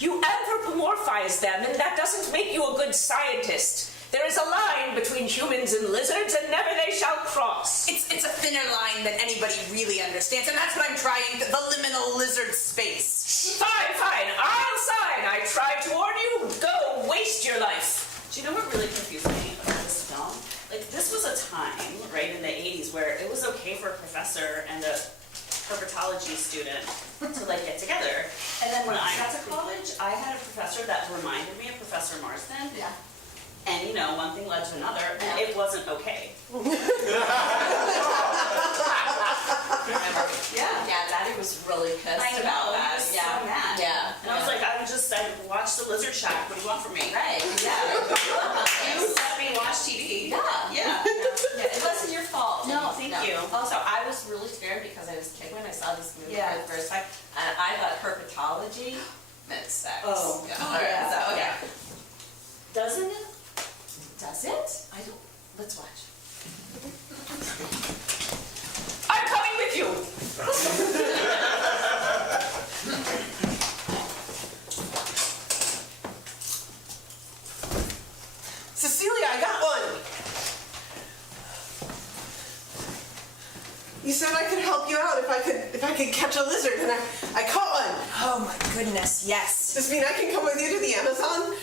You anthropomorphize them, and that doesn't make you a good scientist. There is a line between humans and lizards, and never they shall cross. It's a thinner line than anybody really understands, and that's what I'm trying, the liminal lizard space. Fine. I'll sign. I tried to warn you. Go, waste your life. Do you know what really confused me about this film? Like, this was a time, right, in the 80s where it was okay for a professor and a herpetology student to, like, get together. And then when I got to college, I had a professor that reminded me of Professor Marsden. Yeah. And, you know, one thing led to another, and it wasn't okay. Yeah, Daddy was really pissed I about know, that. he was so mad. Yeah. And I was like, I watched The Lizard Shack, what do you want from me? Right, yeah. You let me watch TV. Yeah. Yeah, it wasn't your fault. No, thank you. Also, I was really scared because I was a kid when I saw this movie for the first time, and I thought herpetology meant sex. Oh, yeah. God. Alright, so, okay. Doesn't it? Does it? I don't. Let's watch. I'm coming with you. Cecilia, I got one. You said I could help you out if I could catch a lizard, and I caught one. Oh my goodness, yes. Does this mean I can come with you to the Amazon?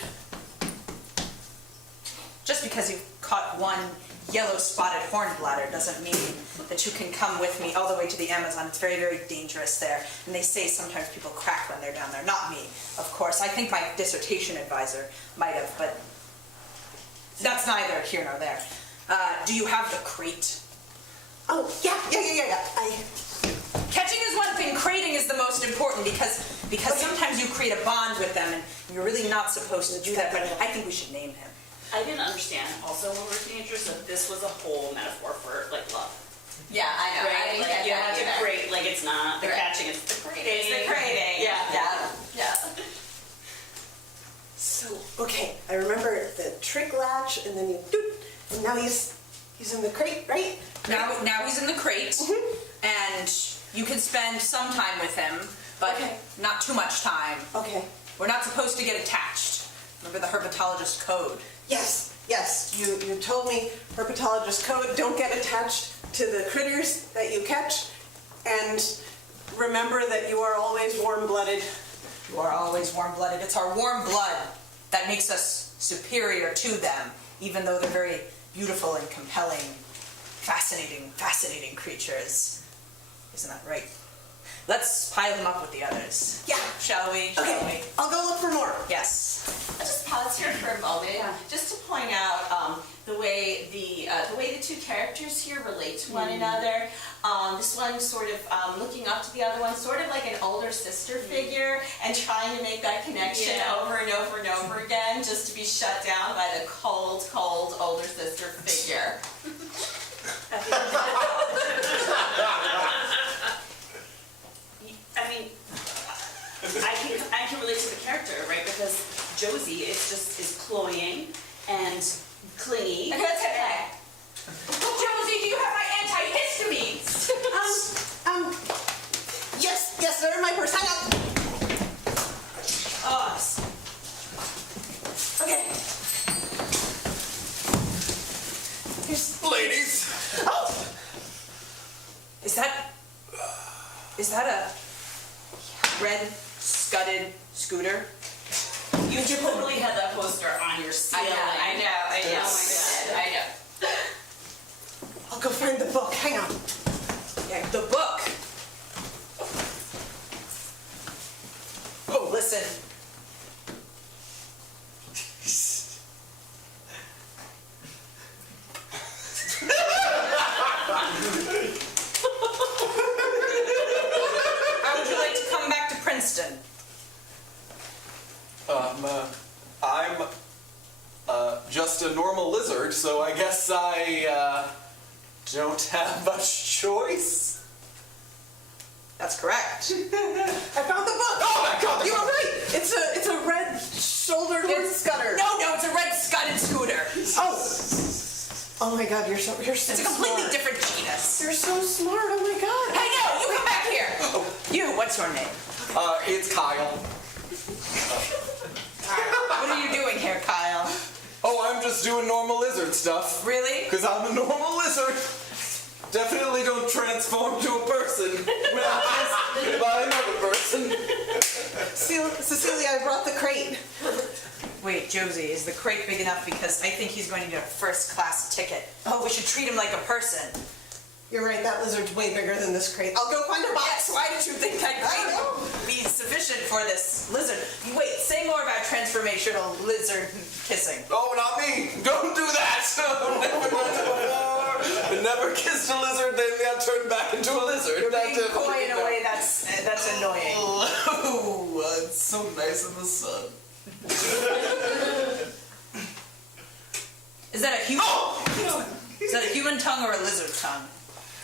Just because you caught one yellow spotted hornbladder doesn't mean that you can come with me all the way to the Amazon. It's very, very dangerous there. And they say sometimes people crack when they're down there. Not me, of course. I think my dissertation advisor might have, but that's neither here nor there. Do you have the crate? Oh, yeah. Catching is one thing, crating is the most important because sometimes you create a bond with them and you're really not supposed to do that, but I think we should name him. I didn't understand also when we were teenagers that this was a whole metaphor for, like, love. Yeah, I know. I Right? didn't Like, get you that have to either. crate, like, it's not the Right. catching, it's the crating. It's the crating. Yeah. So, okay, I remember the trick latch, and then you doot, and now you He's in the crate, right? Now he's in the crate, and you can spend some time with him, but Okay. not too much time. Okay. We're not supposed to get attached. Remember the herpetologist code. Yes, yes. You told me herpetologist code. Don't get attached to the critters that you catch, and remember that you are always warm-blooded. You are always warm-blooded. It's our warm blood that makes us superior to them, even though they're very beautiful and compelling, fascinating creatures. Isn't that right? Let's pile them up with the others. Yeah. Shall we? Okay. I'll go look for more. Yes. I'll just pause here for a moment, just to point out the way the two characters here relate to one another. This one sort of looking up to the other one, sort of like an older sister figure, and trying to make that connection over and over and over again, just to be shut down by the cold older sister figure. I mean, I can relate to the character, right? Because Josie is cloying and clingy. Okay, let's hit play. Josie, do you have my antihistamines? Yes, they're in my purse. Hang on. Okay. Ladies! Oh! Is that a red scudded scooter? You totally had that poster on your ceiling. I know. Oh my God, I know. I'll go find the book. Hang on. Yeah, the book. Oh, listen. How would you like to come back to Princeton? I'm just a normal lizard, so I guess I don't have much choice. That's correct. I found the book. Oh my God! You were right. It's a red shouldered horse scudder. No, it's a red scudded scooter. Oh my God, you're so It's a completely smart. different genus. You're so smart. Oh my God. Hey, no, you come back here. You, what's your name? It's Kyle. What are you doing here, Kyle? Oh, I'm just doing normal lizard stuff. Really? Because I'm a normal lizard. Definitely don't transform to a person when I'm kissed by another person. Cecilia, I brought the crate. Wait, Josie, is the crate big enough? Because I think he's going to get a first class ticket. Oh, we should treat him like a person. You're right, that lizard's way bigger than this crate. I'll go find a box. Yes, why did you think that crate would be sufficient for this lizard? Wait, say more about transformational lizard kissing. Oh, not me. Don't do that. I've never done it before. I never kissed a lizard, then got turned back into a lizard. You're being coy in a way that's annoying. Oh, it's so nice in the sun. Is that a human? Is that a human tongue or a lizard tongue?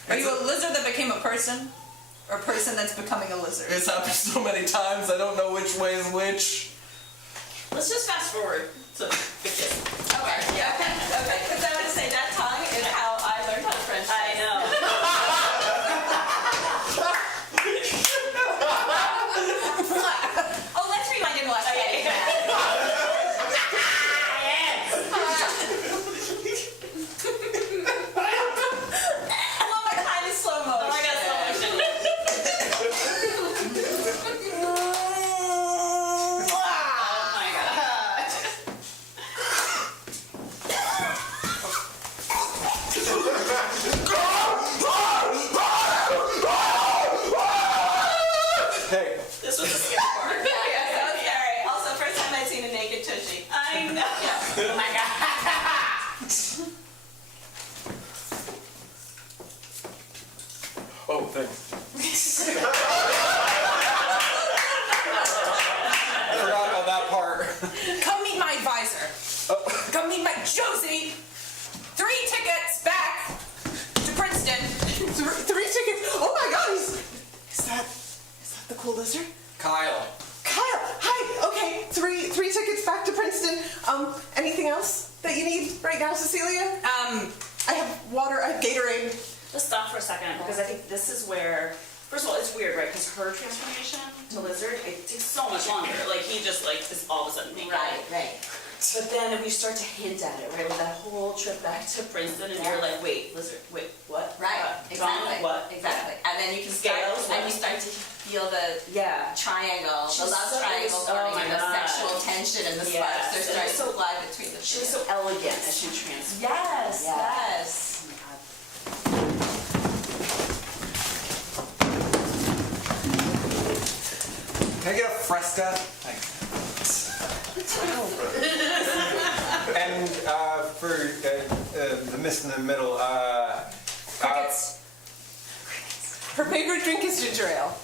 Are you a lizard that became a person? Or a person that's becoming a lizard? It's happened so many times, I don't know which way is which. Let's just fast forward to the kiss. Okay, yeah. Okay, because I would say that tongue is how I learned how to French. I know. Oh, let's rewind and watch that. One more time in slow motion. Oh my God, slow motion. Oh my God. Hey, This was the scary part. Yeah, that was scary. Also, first time I'd seen a naked tushy. I know. Oh my God. oh, thanks. I forgot about that part. Come meet my advisor. Come meet my Josie. 3 tickets back to Princeton. Three tickets. Oh my God, is that the cool lizard? Kyle. Kyle, hi. Okay, three tickets back to Princeton. Anything else that you need right now, Cecilia? I have Let's stop for a second, because I think this is where, first of all, it's weird, right? Because her transformation to lizard, it takes so much longer. Like, he just like is all of a sudden naked. Right. But then we start to hint at it, right? With that whole trip back to Princeton, and you're like, wait, lizard, wait, what? Right, exactly. What? Exactly. And then you can start, Scales, and what? you start to feel the triangle, the She's love so- triangle oh forming, my and the God. sexual tension and the Yes. sparks are And starting so- to fly between the She was two. so elegant as she transformed. Yes, Yeah. yes. Oh my God. Can I get a fresca? Thanks. And for the miss in the middle, Crickets. Her favorite drink is ginger ale.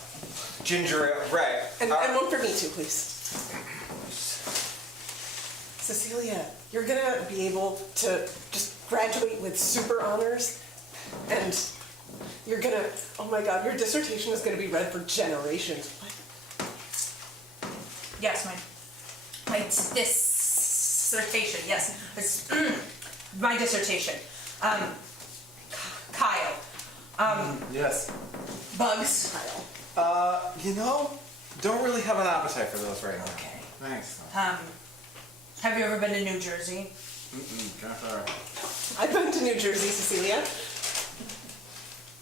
ginger ale, right? And one for me too, please. Cecilia, you're gonna be able to just graduate with super honors, and you're gonna, oh my God, your dissertation is gonna be read for generations. Yes, my dissertation, yes. It's my dissertation. Kyle. Yes. Bugs. Don't really have an appetite for those right now. Okay. Thanks. Have you ever been to New Jersey? I've been to New Jersey, Cecilia.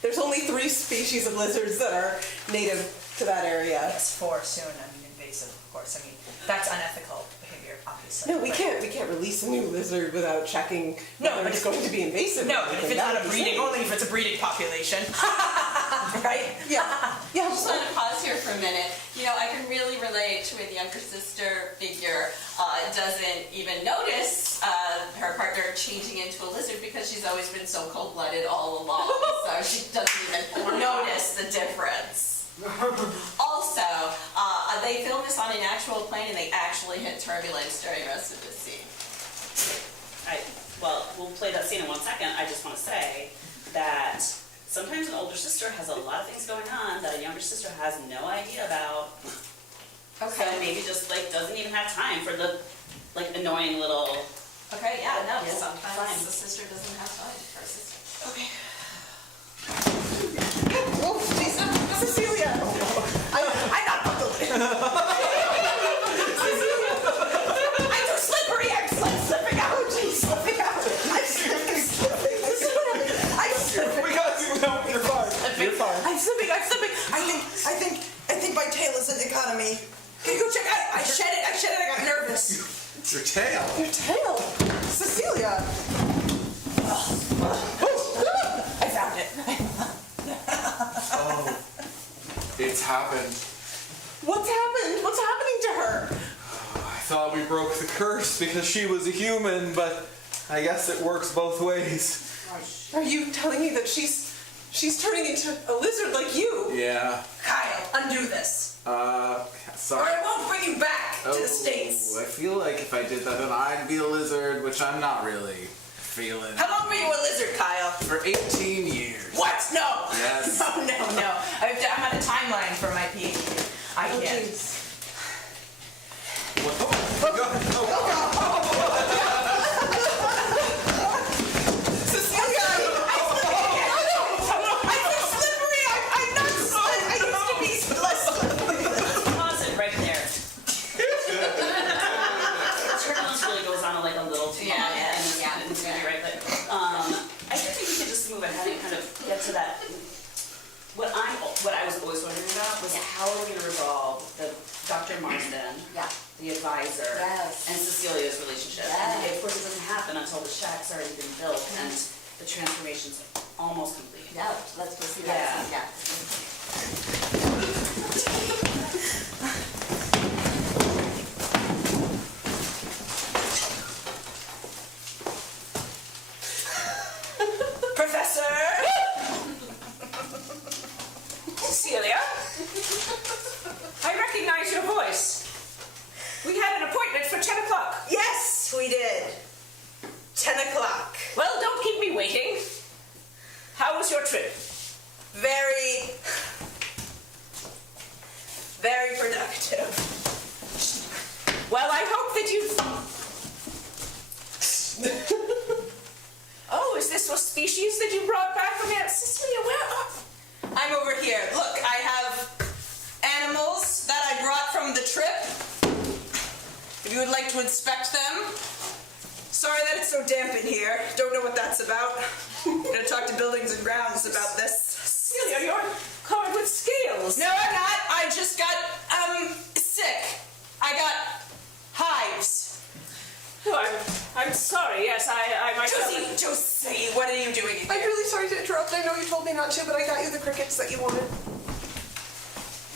There's only 3 species of lizards that are native to that area. Yes, 4 soon. I mean, invasive, of course. I mean, that's unethical behavior, obviously. No, we can't release a new lizard without checking whether it's going to be invasive. No, or but if anything. it's That not a would be breeding, safe. only if it's a breeding population. Right? Yeah. I just want to pause here for a minute. You know, I can really relate to where the younger sister figure doesn't even notice her partner changing into a lizard because she's always been so cold-blooded all along. So she doesn't even notice the difference. Also, they filmed this on an actual plane and they actually hit turbulence during the rest of the scene. Well, we'll play that scene in 1 second. I just want to say that sometimes an older sister has a lot of things going on that a younger sister has no idea about. Okay. So maybe just like doesn't even have time for the like annoying little. Okay, yeah, no, Yeah, sometimes fine. the sister doesn't have time for her sister. Okay. Oh, jeez. Cecilia! I'm not buckled in. I'm too slippery. I'm slipping out. Jeez, slipping out. I'm slipping. I'm slipping. We got you. No, you're fine. You're fine. I'm slipping. I think my tail is an economy. Can you go check? I shed it. I got nervous. It's your tail. Your tail. Cecilia. I found it. Oh, it's happened. What's happened? What's happening to her? I thought we broke the curse because she was a human, but I guess it works both ways. Are you telling me that she's turning into a lizard like you? Yeah. Kyle, undo this, or Sorry. I won't bring you back to the States. I feel like if I did that, then I'd be a lizard, which I'm not really feeling. How long were you a lizard, Kyle? For 18 years. What? No. Yes. No. I'm on a timeline for my PhD. I Oh, can't. jeez. Cecilia! I'm so slippery! I'm not slippery! I used to be less slippery. Pause it right there. Turbulence really goes on like a little too long. Yeah. And it's gonna be right, but I do think we could just move ahead and kind of get to that. What I was always wondering about was how are we going to resolve the Dr. Marsden, Yeah. the advisor, Yes. and Cecilia's relationship. Yes. And of course, it doesn't happen until the shack's already been built and the transformation's almost complete. Yeah, let's go see that. Yeah. Professor! Celia? I recognize your voice. We had an appointment for 10 o'clock. Yes, we did. 10 o'clock. Well, don't keep me waiting. How was your trip? Very productive. Well, I hope that you... Oh, is this a species that you brought back from Aunt Cecilia? damp in here. Don't know what that's about. Gonna talk to buildings and grounds about this. Celia, you're covered with scales. No, I'm not. I just got, sick. I got hives. Oh, I'm sorry. Yes, I myself. Josie, what are you doing in I'm here? really sorry to interrupt. I know you told me not to, but I got you the crickets that you wanted.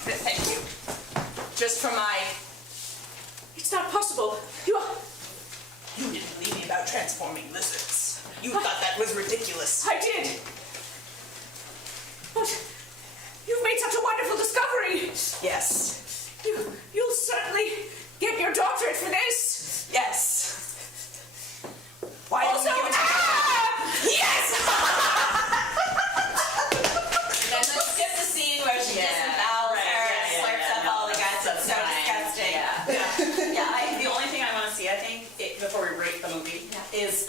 Thank you. Just for my... It's not possible. You didn't believe me about transforming lizards. You thought that was ridiculous. I did. But you've made such a wonderful discovery. Yes. You'll certainly get your doctorate for this. Yes. Why don't Also, you give it to Yes! Then let's skip the scene where she disembowels her and slurps up all the guts. It's so disgusting. Yeah, the only thing I want to see, I think, before we rate the movie, is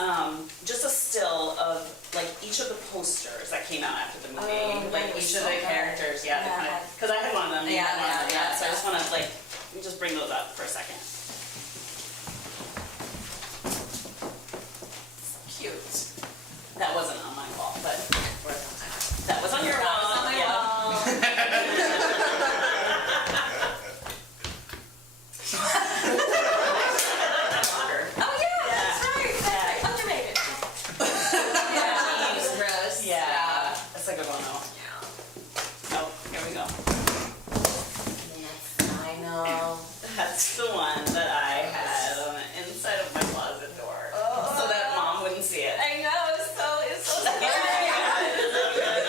just a still of like each of the posters that came out after the movie, like each of the characters, because I had one of them. So I just want to just bring those up for a second. Cute. That wasn't on my wall, but that was on your wall. That was on my wall. Oh yeah, that's right. That's right. Underrated. Yeah, gross. Yeah, that's a good one though. Oh, here we go. I know. That's the one that I had on the inside of my closet door, so that Mom wouldn't see it. I know, it's so scary.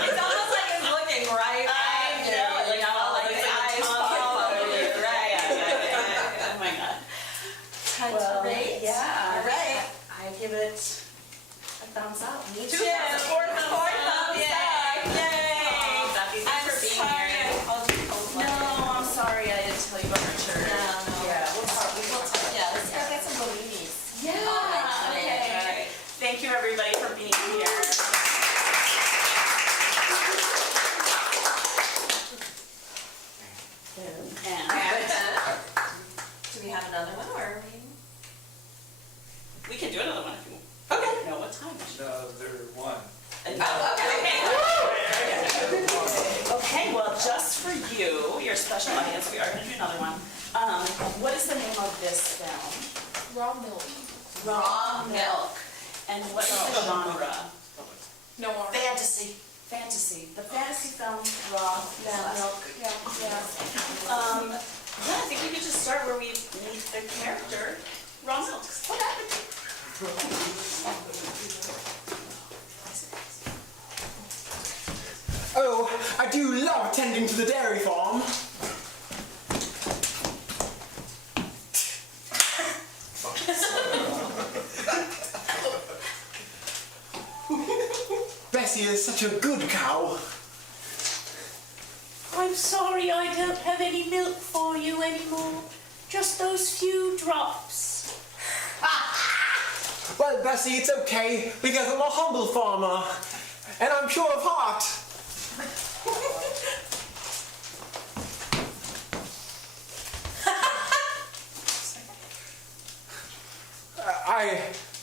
It's almost like it's looking right at you. Like you know, like the eyes follow you. Right. Oh my God. Time to rate. Yeah. All right. I give it a thumbs up. Me Two thumbs, four thumbs up. Yay. Becky, I'm thanks for being sorry. here. No, I'm sorry I didn't tell you about our church. No. Yeah, we'll talk. Yeah, let's go get some bellinis. Yeah. Okay. Thank you everybody for being here. And Do we have another one, or are we can do another one if you want. Okay. Know what time? Another one. Okay, well, just for you, your special audience, we are going to do another one. What is the name of this film? Raw milk. Raw Milk. And what is the genre? No more. fantasy? Fantasy. The fantasy film Raw Milk. Yeah. Yeah, I think we could just start where we meet the character, Raw Milk. What happened? Oh, I do love tending to the dairy farm. Bessie is such a good cow. I'm sorry I don't have any milk for you anymore. Just those few drops. Well, Bessie, it's okay, because I'm a humble farmer, and I'm pure of heart.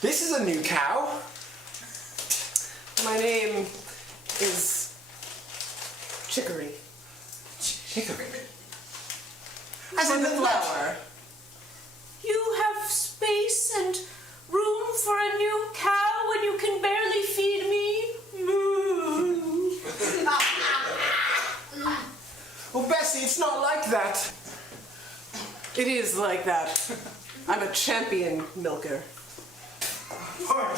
This is a new cow. My name is Chicory. Chicory. As in the flower. You have space and room for a new cow when you can barely feed me? Moo. Well, Bessie, it's not like that. It is like that. I'm a champion milker. Oh,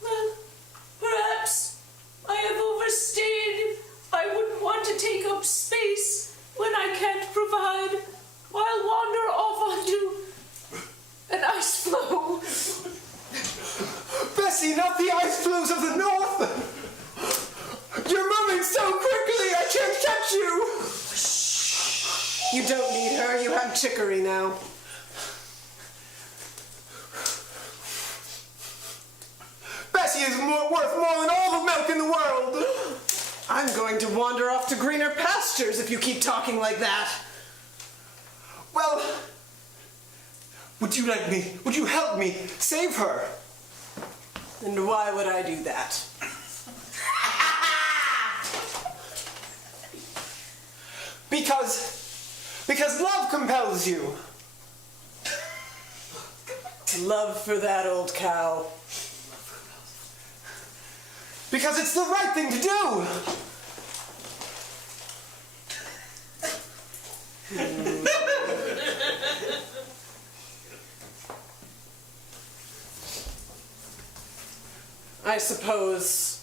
well, perhaps I have overstayed. I wouldn't want to take up space when I can't provide. I'll wander off onto an ice floe. Bessie, not the ice floes of the north! You're moving so quickly, I can't catch you! You don't need her, you have Chicory now. Bessie is worth more than all the milk in the world! I'm going to wander off to greener pastures if you keep talking like that. Well, would you help me save her? And why would I do that? Because love compels you. Love for that old cow. Because it's the right thing to do. I suppose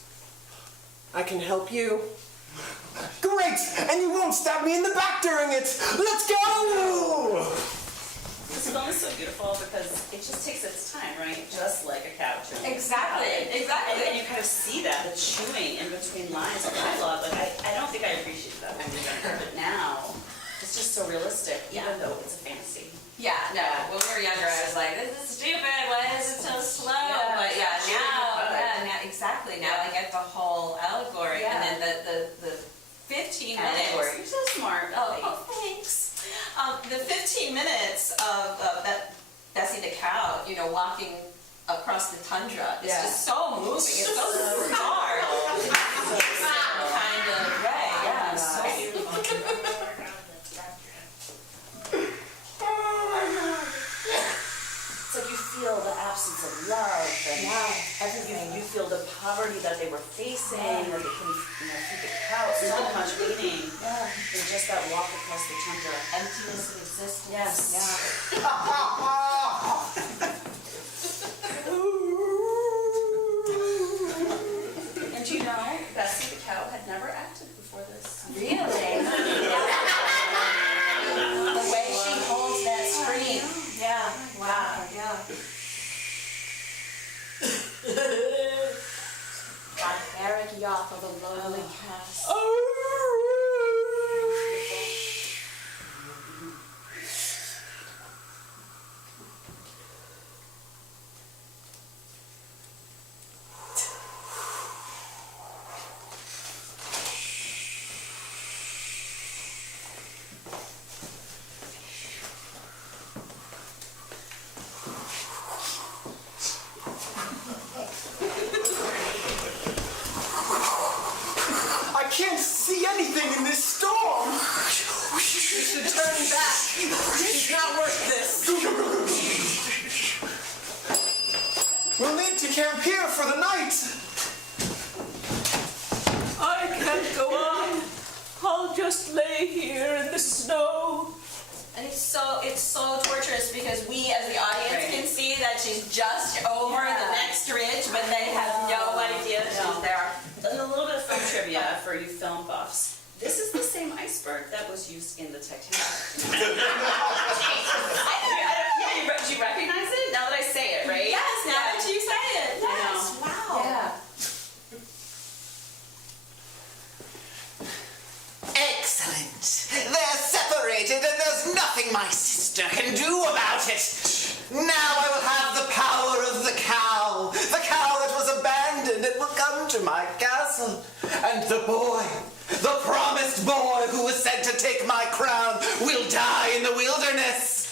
I can help you. Great! And you won't stab me in the back during it! Let's go! This film is so beautiful because it just takes its time, right? Just like a cow chewing. Exactly. And you kind of see that, the chewing in between lines of dialogue. Like, I don't think I appreciated that when we were younger, but now it's just so realistic, even though it's a fantasy. Yeah, no, when we were younger, I was like, this is stupid, why is it so slow? But now, exactly, now I get the whole allegory, and then the 15 minutes. You're so smart. Oh, thanks. The 15 minutes of Bessie the cow, walking across the tundra is just so moving. It's so bizarre. Kind of, right, yeah, so beautiful. So you feel the absence of love and everything. You feel the poverty that they were facing, that they couldn't feed the cow. So much meaning in just that walk across the tundra. Emptiness of existence. Yes. And you know, Bessie the cow had never acted before this. Really? The way she holds that scream. Yeah. Wow. Yeah. Barbaric yacht of a lonely cast. I can't see anything in this storm! You should turn back. It's not worth this. We'll need to camp here for the night! I can't go on. I'll just lay here in the snow. And it's so torturous because we as the audience can see that she's just over the next ridge, but they have no idea she's there. And a little bit of film trivia for you film buffs. This is the same iceberg that was used in the Titanic. Do you recognize it? Now that I say it, right? Yes, now that you say it. Yes, wow. Yeah. Excellent. They're separated and there's nothing my sister can do about it. Now I will have the power of the cow that was abandoned. It will come to my castle. And the boy, the promised boy who was sent to take my crown will die in the wilderness.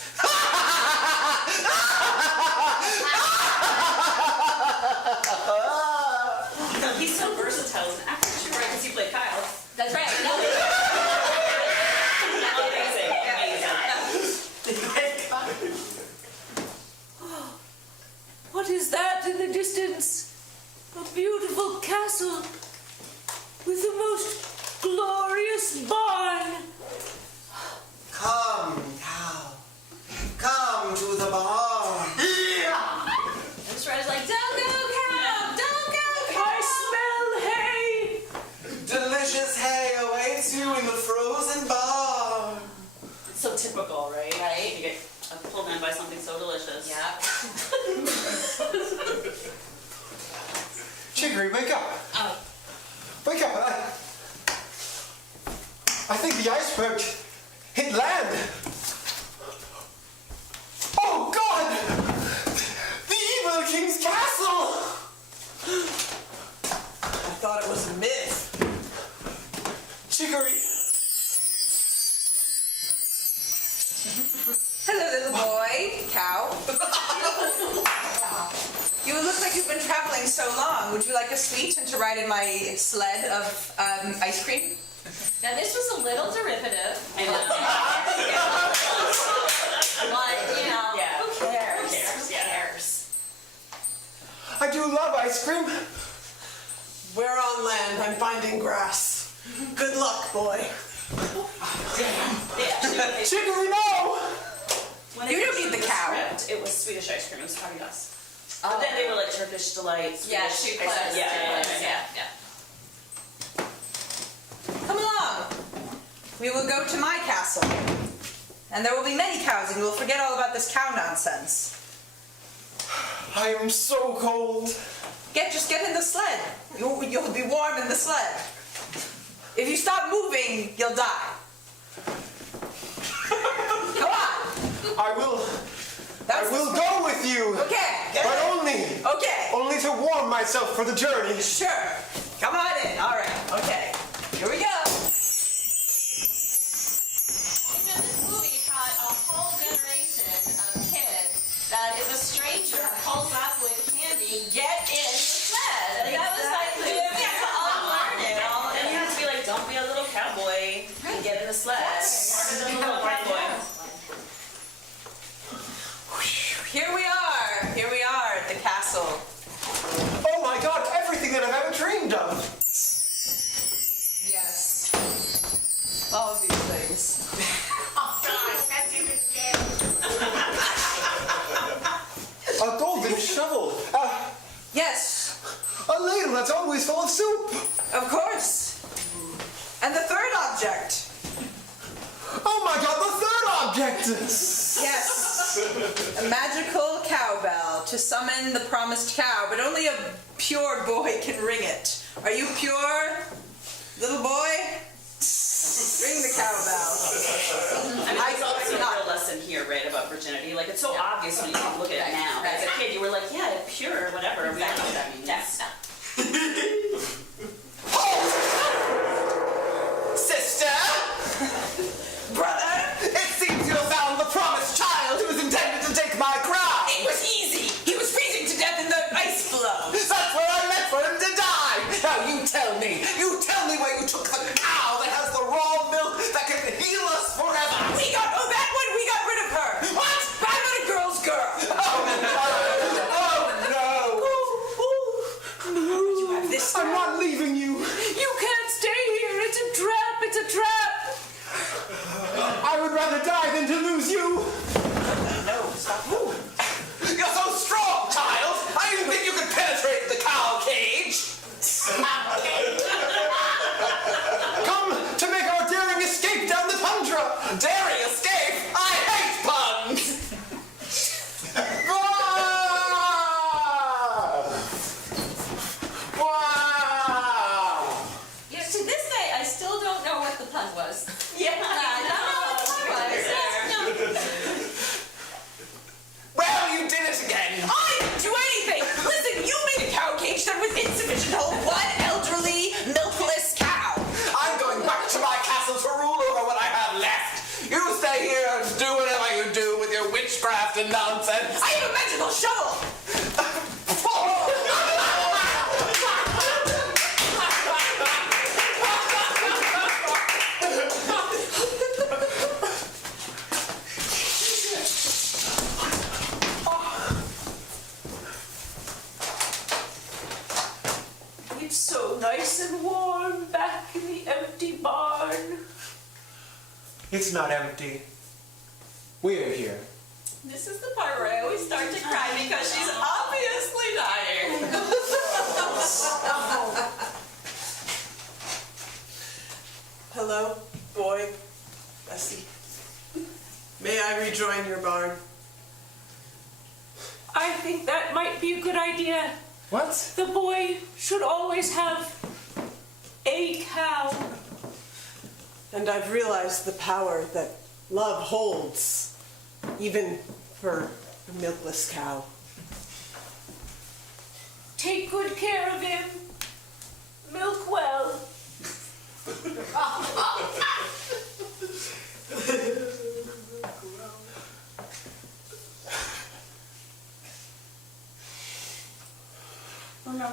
He's so versatile as an actor. Sure, I can see play Kyle. That's right. What is that in the distance? A beautiful castle with the most glorious barn. Come, cow. Come to the barn. And Shredder's like, don't go, cow! Don't go, cow! I smell hay. Delicious hay awaits you in the frozen barn. It's so typical, right? Right. You get pulled in by something so delicious. Yeah. Chicory, wake up! Wake up! I think the iceberg hit land! Oh God! The evil king's castle! I thought it was a myth. Chicory! Hello, little boy, cow. so long. Would you like a sweet and to ride in my sled of ice cream? Now this was a little derivative. I know. But, you know, Yeah. who cares? Who cares? Yeah. Who cares? I do love ice cream. We're on land. I'm finding grass. Good luck, boy. Chicory, no! When You they don't first need the did cow. script, it was Swedish ice cream. It was Hagen-Dazs. But then they were like Turkish delight. Yeah, Swedish two ice plus. cream. Yeah. Come along. We will go to my castle. And there will be many cows, and you will forget all about this cow nonsense. I am so cold. Just get in the sled. You'll be warm in the sled. If you stop moving, you'll die. Come on. I will go with you. Okay. But only to warm myself for the journey. Sure. Come on in. All right. Okay. Here we go. You know, this movie had a whole generation of kids that if a stranger pulls up with candy, get in the sled. And that was like, we had to all learn it. And you have to be like, don't be a little cowboy and get in the sled. Smarter than a little white boy. Here we are. Here we are at the castle. Oh my god, everything that I've ever dreamed of. Yes. All of these things. A golden shovel. Yes. A ladle that's always full of soup. Of course. And the third object. Oh my god, the third object. Yes. A magical cowbell to summon the promised cow, but only a pure boy can ring it. Are you pure, little boy? Ring the cowbell. I mean, there's also a real lesson here, right, about virginity. Like, it's so obvious when you can look at it now. As a kid, you were like, yeah, pure, whatever. We don't know what that means. Yes. Sister! Brother! It seems you have found the promised child who is intended to take my crown! It was easy! He was freezing to death in the ice flow! That's where I meant for him to die! Now you tell me where you took the cow that has the raw milk that can heal us forever! We got rid of her! What? I'm not a girl's girl! Oh no! You have this I'm not leaving you. You can't stay here. It's a trap. It's a trap. I would rather die than to lose you. No, stop. You're so strong, child! I didn't think you could penetrate the cow cage! Come to make our daring escape down the tundra. Daring escape? I hate puns! Wow! You know, to this day, I still don't know what the pun was. Yeah. I don't know what the pun was. No. Well, you did it again! I didn't do anything! Listen, you made a cow cage that was insufficient to hold one elderly, milkless cow! I'm going back to my castle to rule over what I have left. You stay here and do whatever you do with your witchcraft and nonsense. I have a magical shovel! It's so nice and warm back in the empty barn. It's not empty. We're here. This is the part where I always start to cry because she's obviously dying. Hello, boy. Bessie. May I rejoin your barn? I think that might be a good idea. What? The boy should always have a cow. And I've realized the power that love holds, even for a milkless cow. Take good care of him. Milk well. Oh no.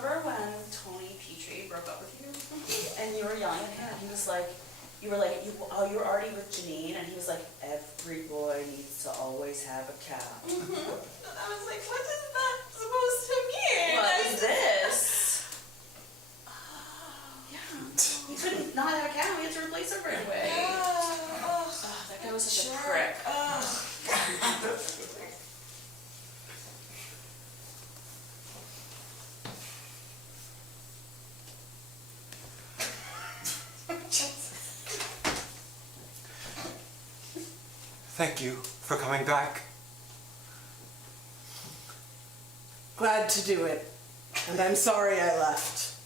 broke up with you, and you were yelling at him, and he was like, you were already with Janine, and he was like, every boy needs to always have a cow. And I was like, what is that supposed to mean? What is this? Yeah. He couldn't not have a cow, he had to replace her right away. That guy was such a prick. Thank you for coming back. Glad to do it. And I'm sorry I left.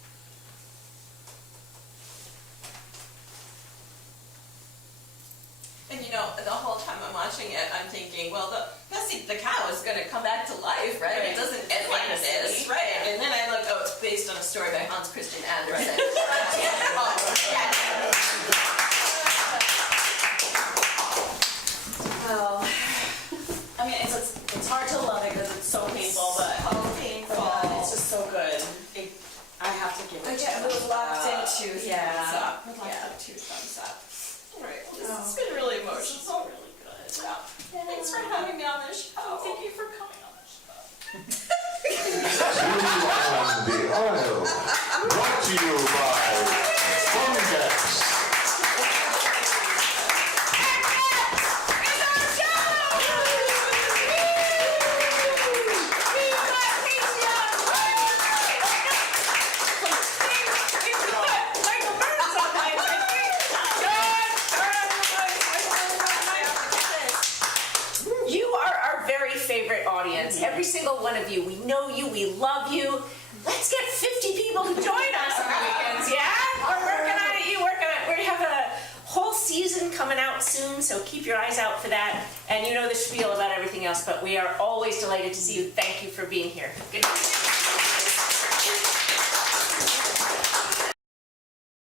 And you know, the whole time I'm watching it, I'm thinking, well, the cow is going to come back to life, right? It doesn't end like this, right? And then I look, oh, it's based on a story by Hans Christian Andersen. Well, I mean, it's hard to love it because it's so painful, but it's just so good. I have to give it. I get reluctant to Yeah. thumbs up. Yeah. Reluctant to thumbs up. All right, this has been really emotional. It's all really good. Yeah. Thanks for having me on this show. Thank you for coming on the show. On the aisle, brought to you by Fundex. Favorite audience. Every single one of you. We know you. We love you. Let's get 50 people to join us on the weekends, yeah? We're working on it. You working on it. We have a whole season coming out soon, so keep your eyes out for that. And you know the spiel about everything else, but we are always delighted to see you. Thank you for being here. Good night.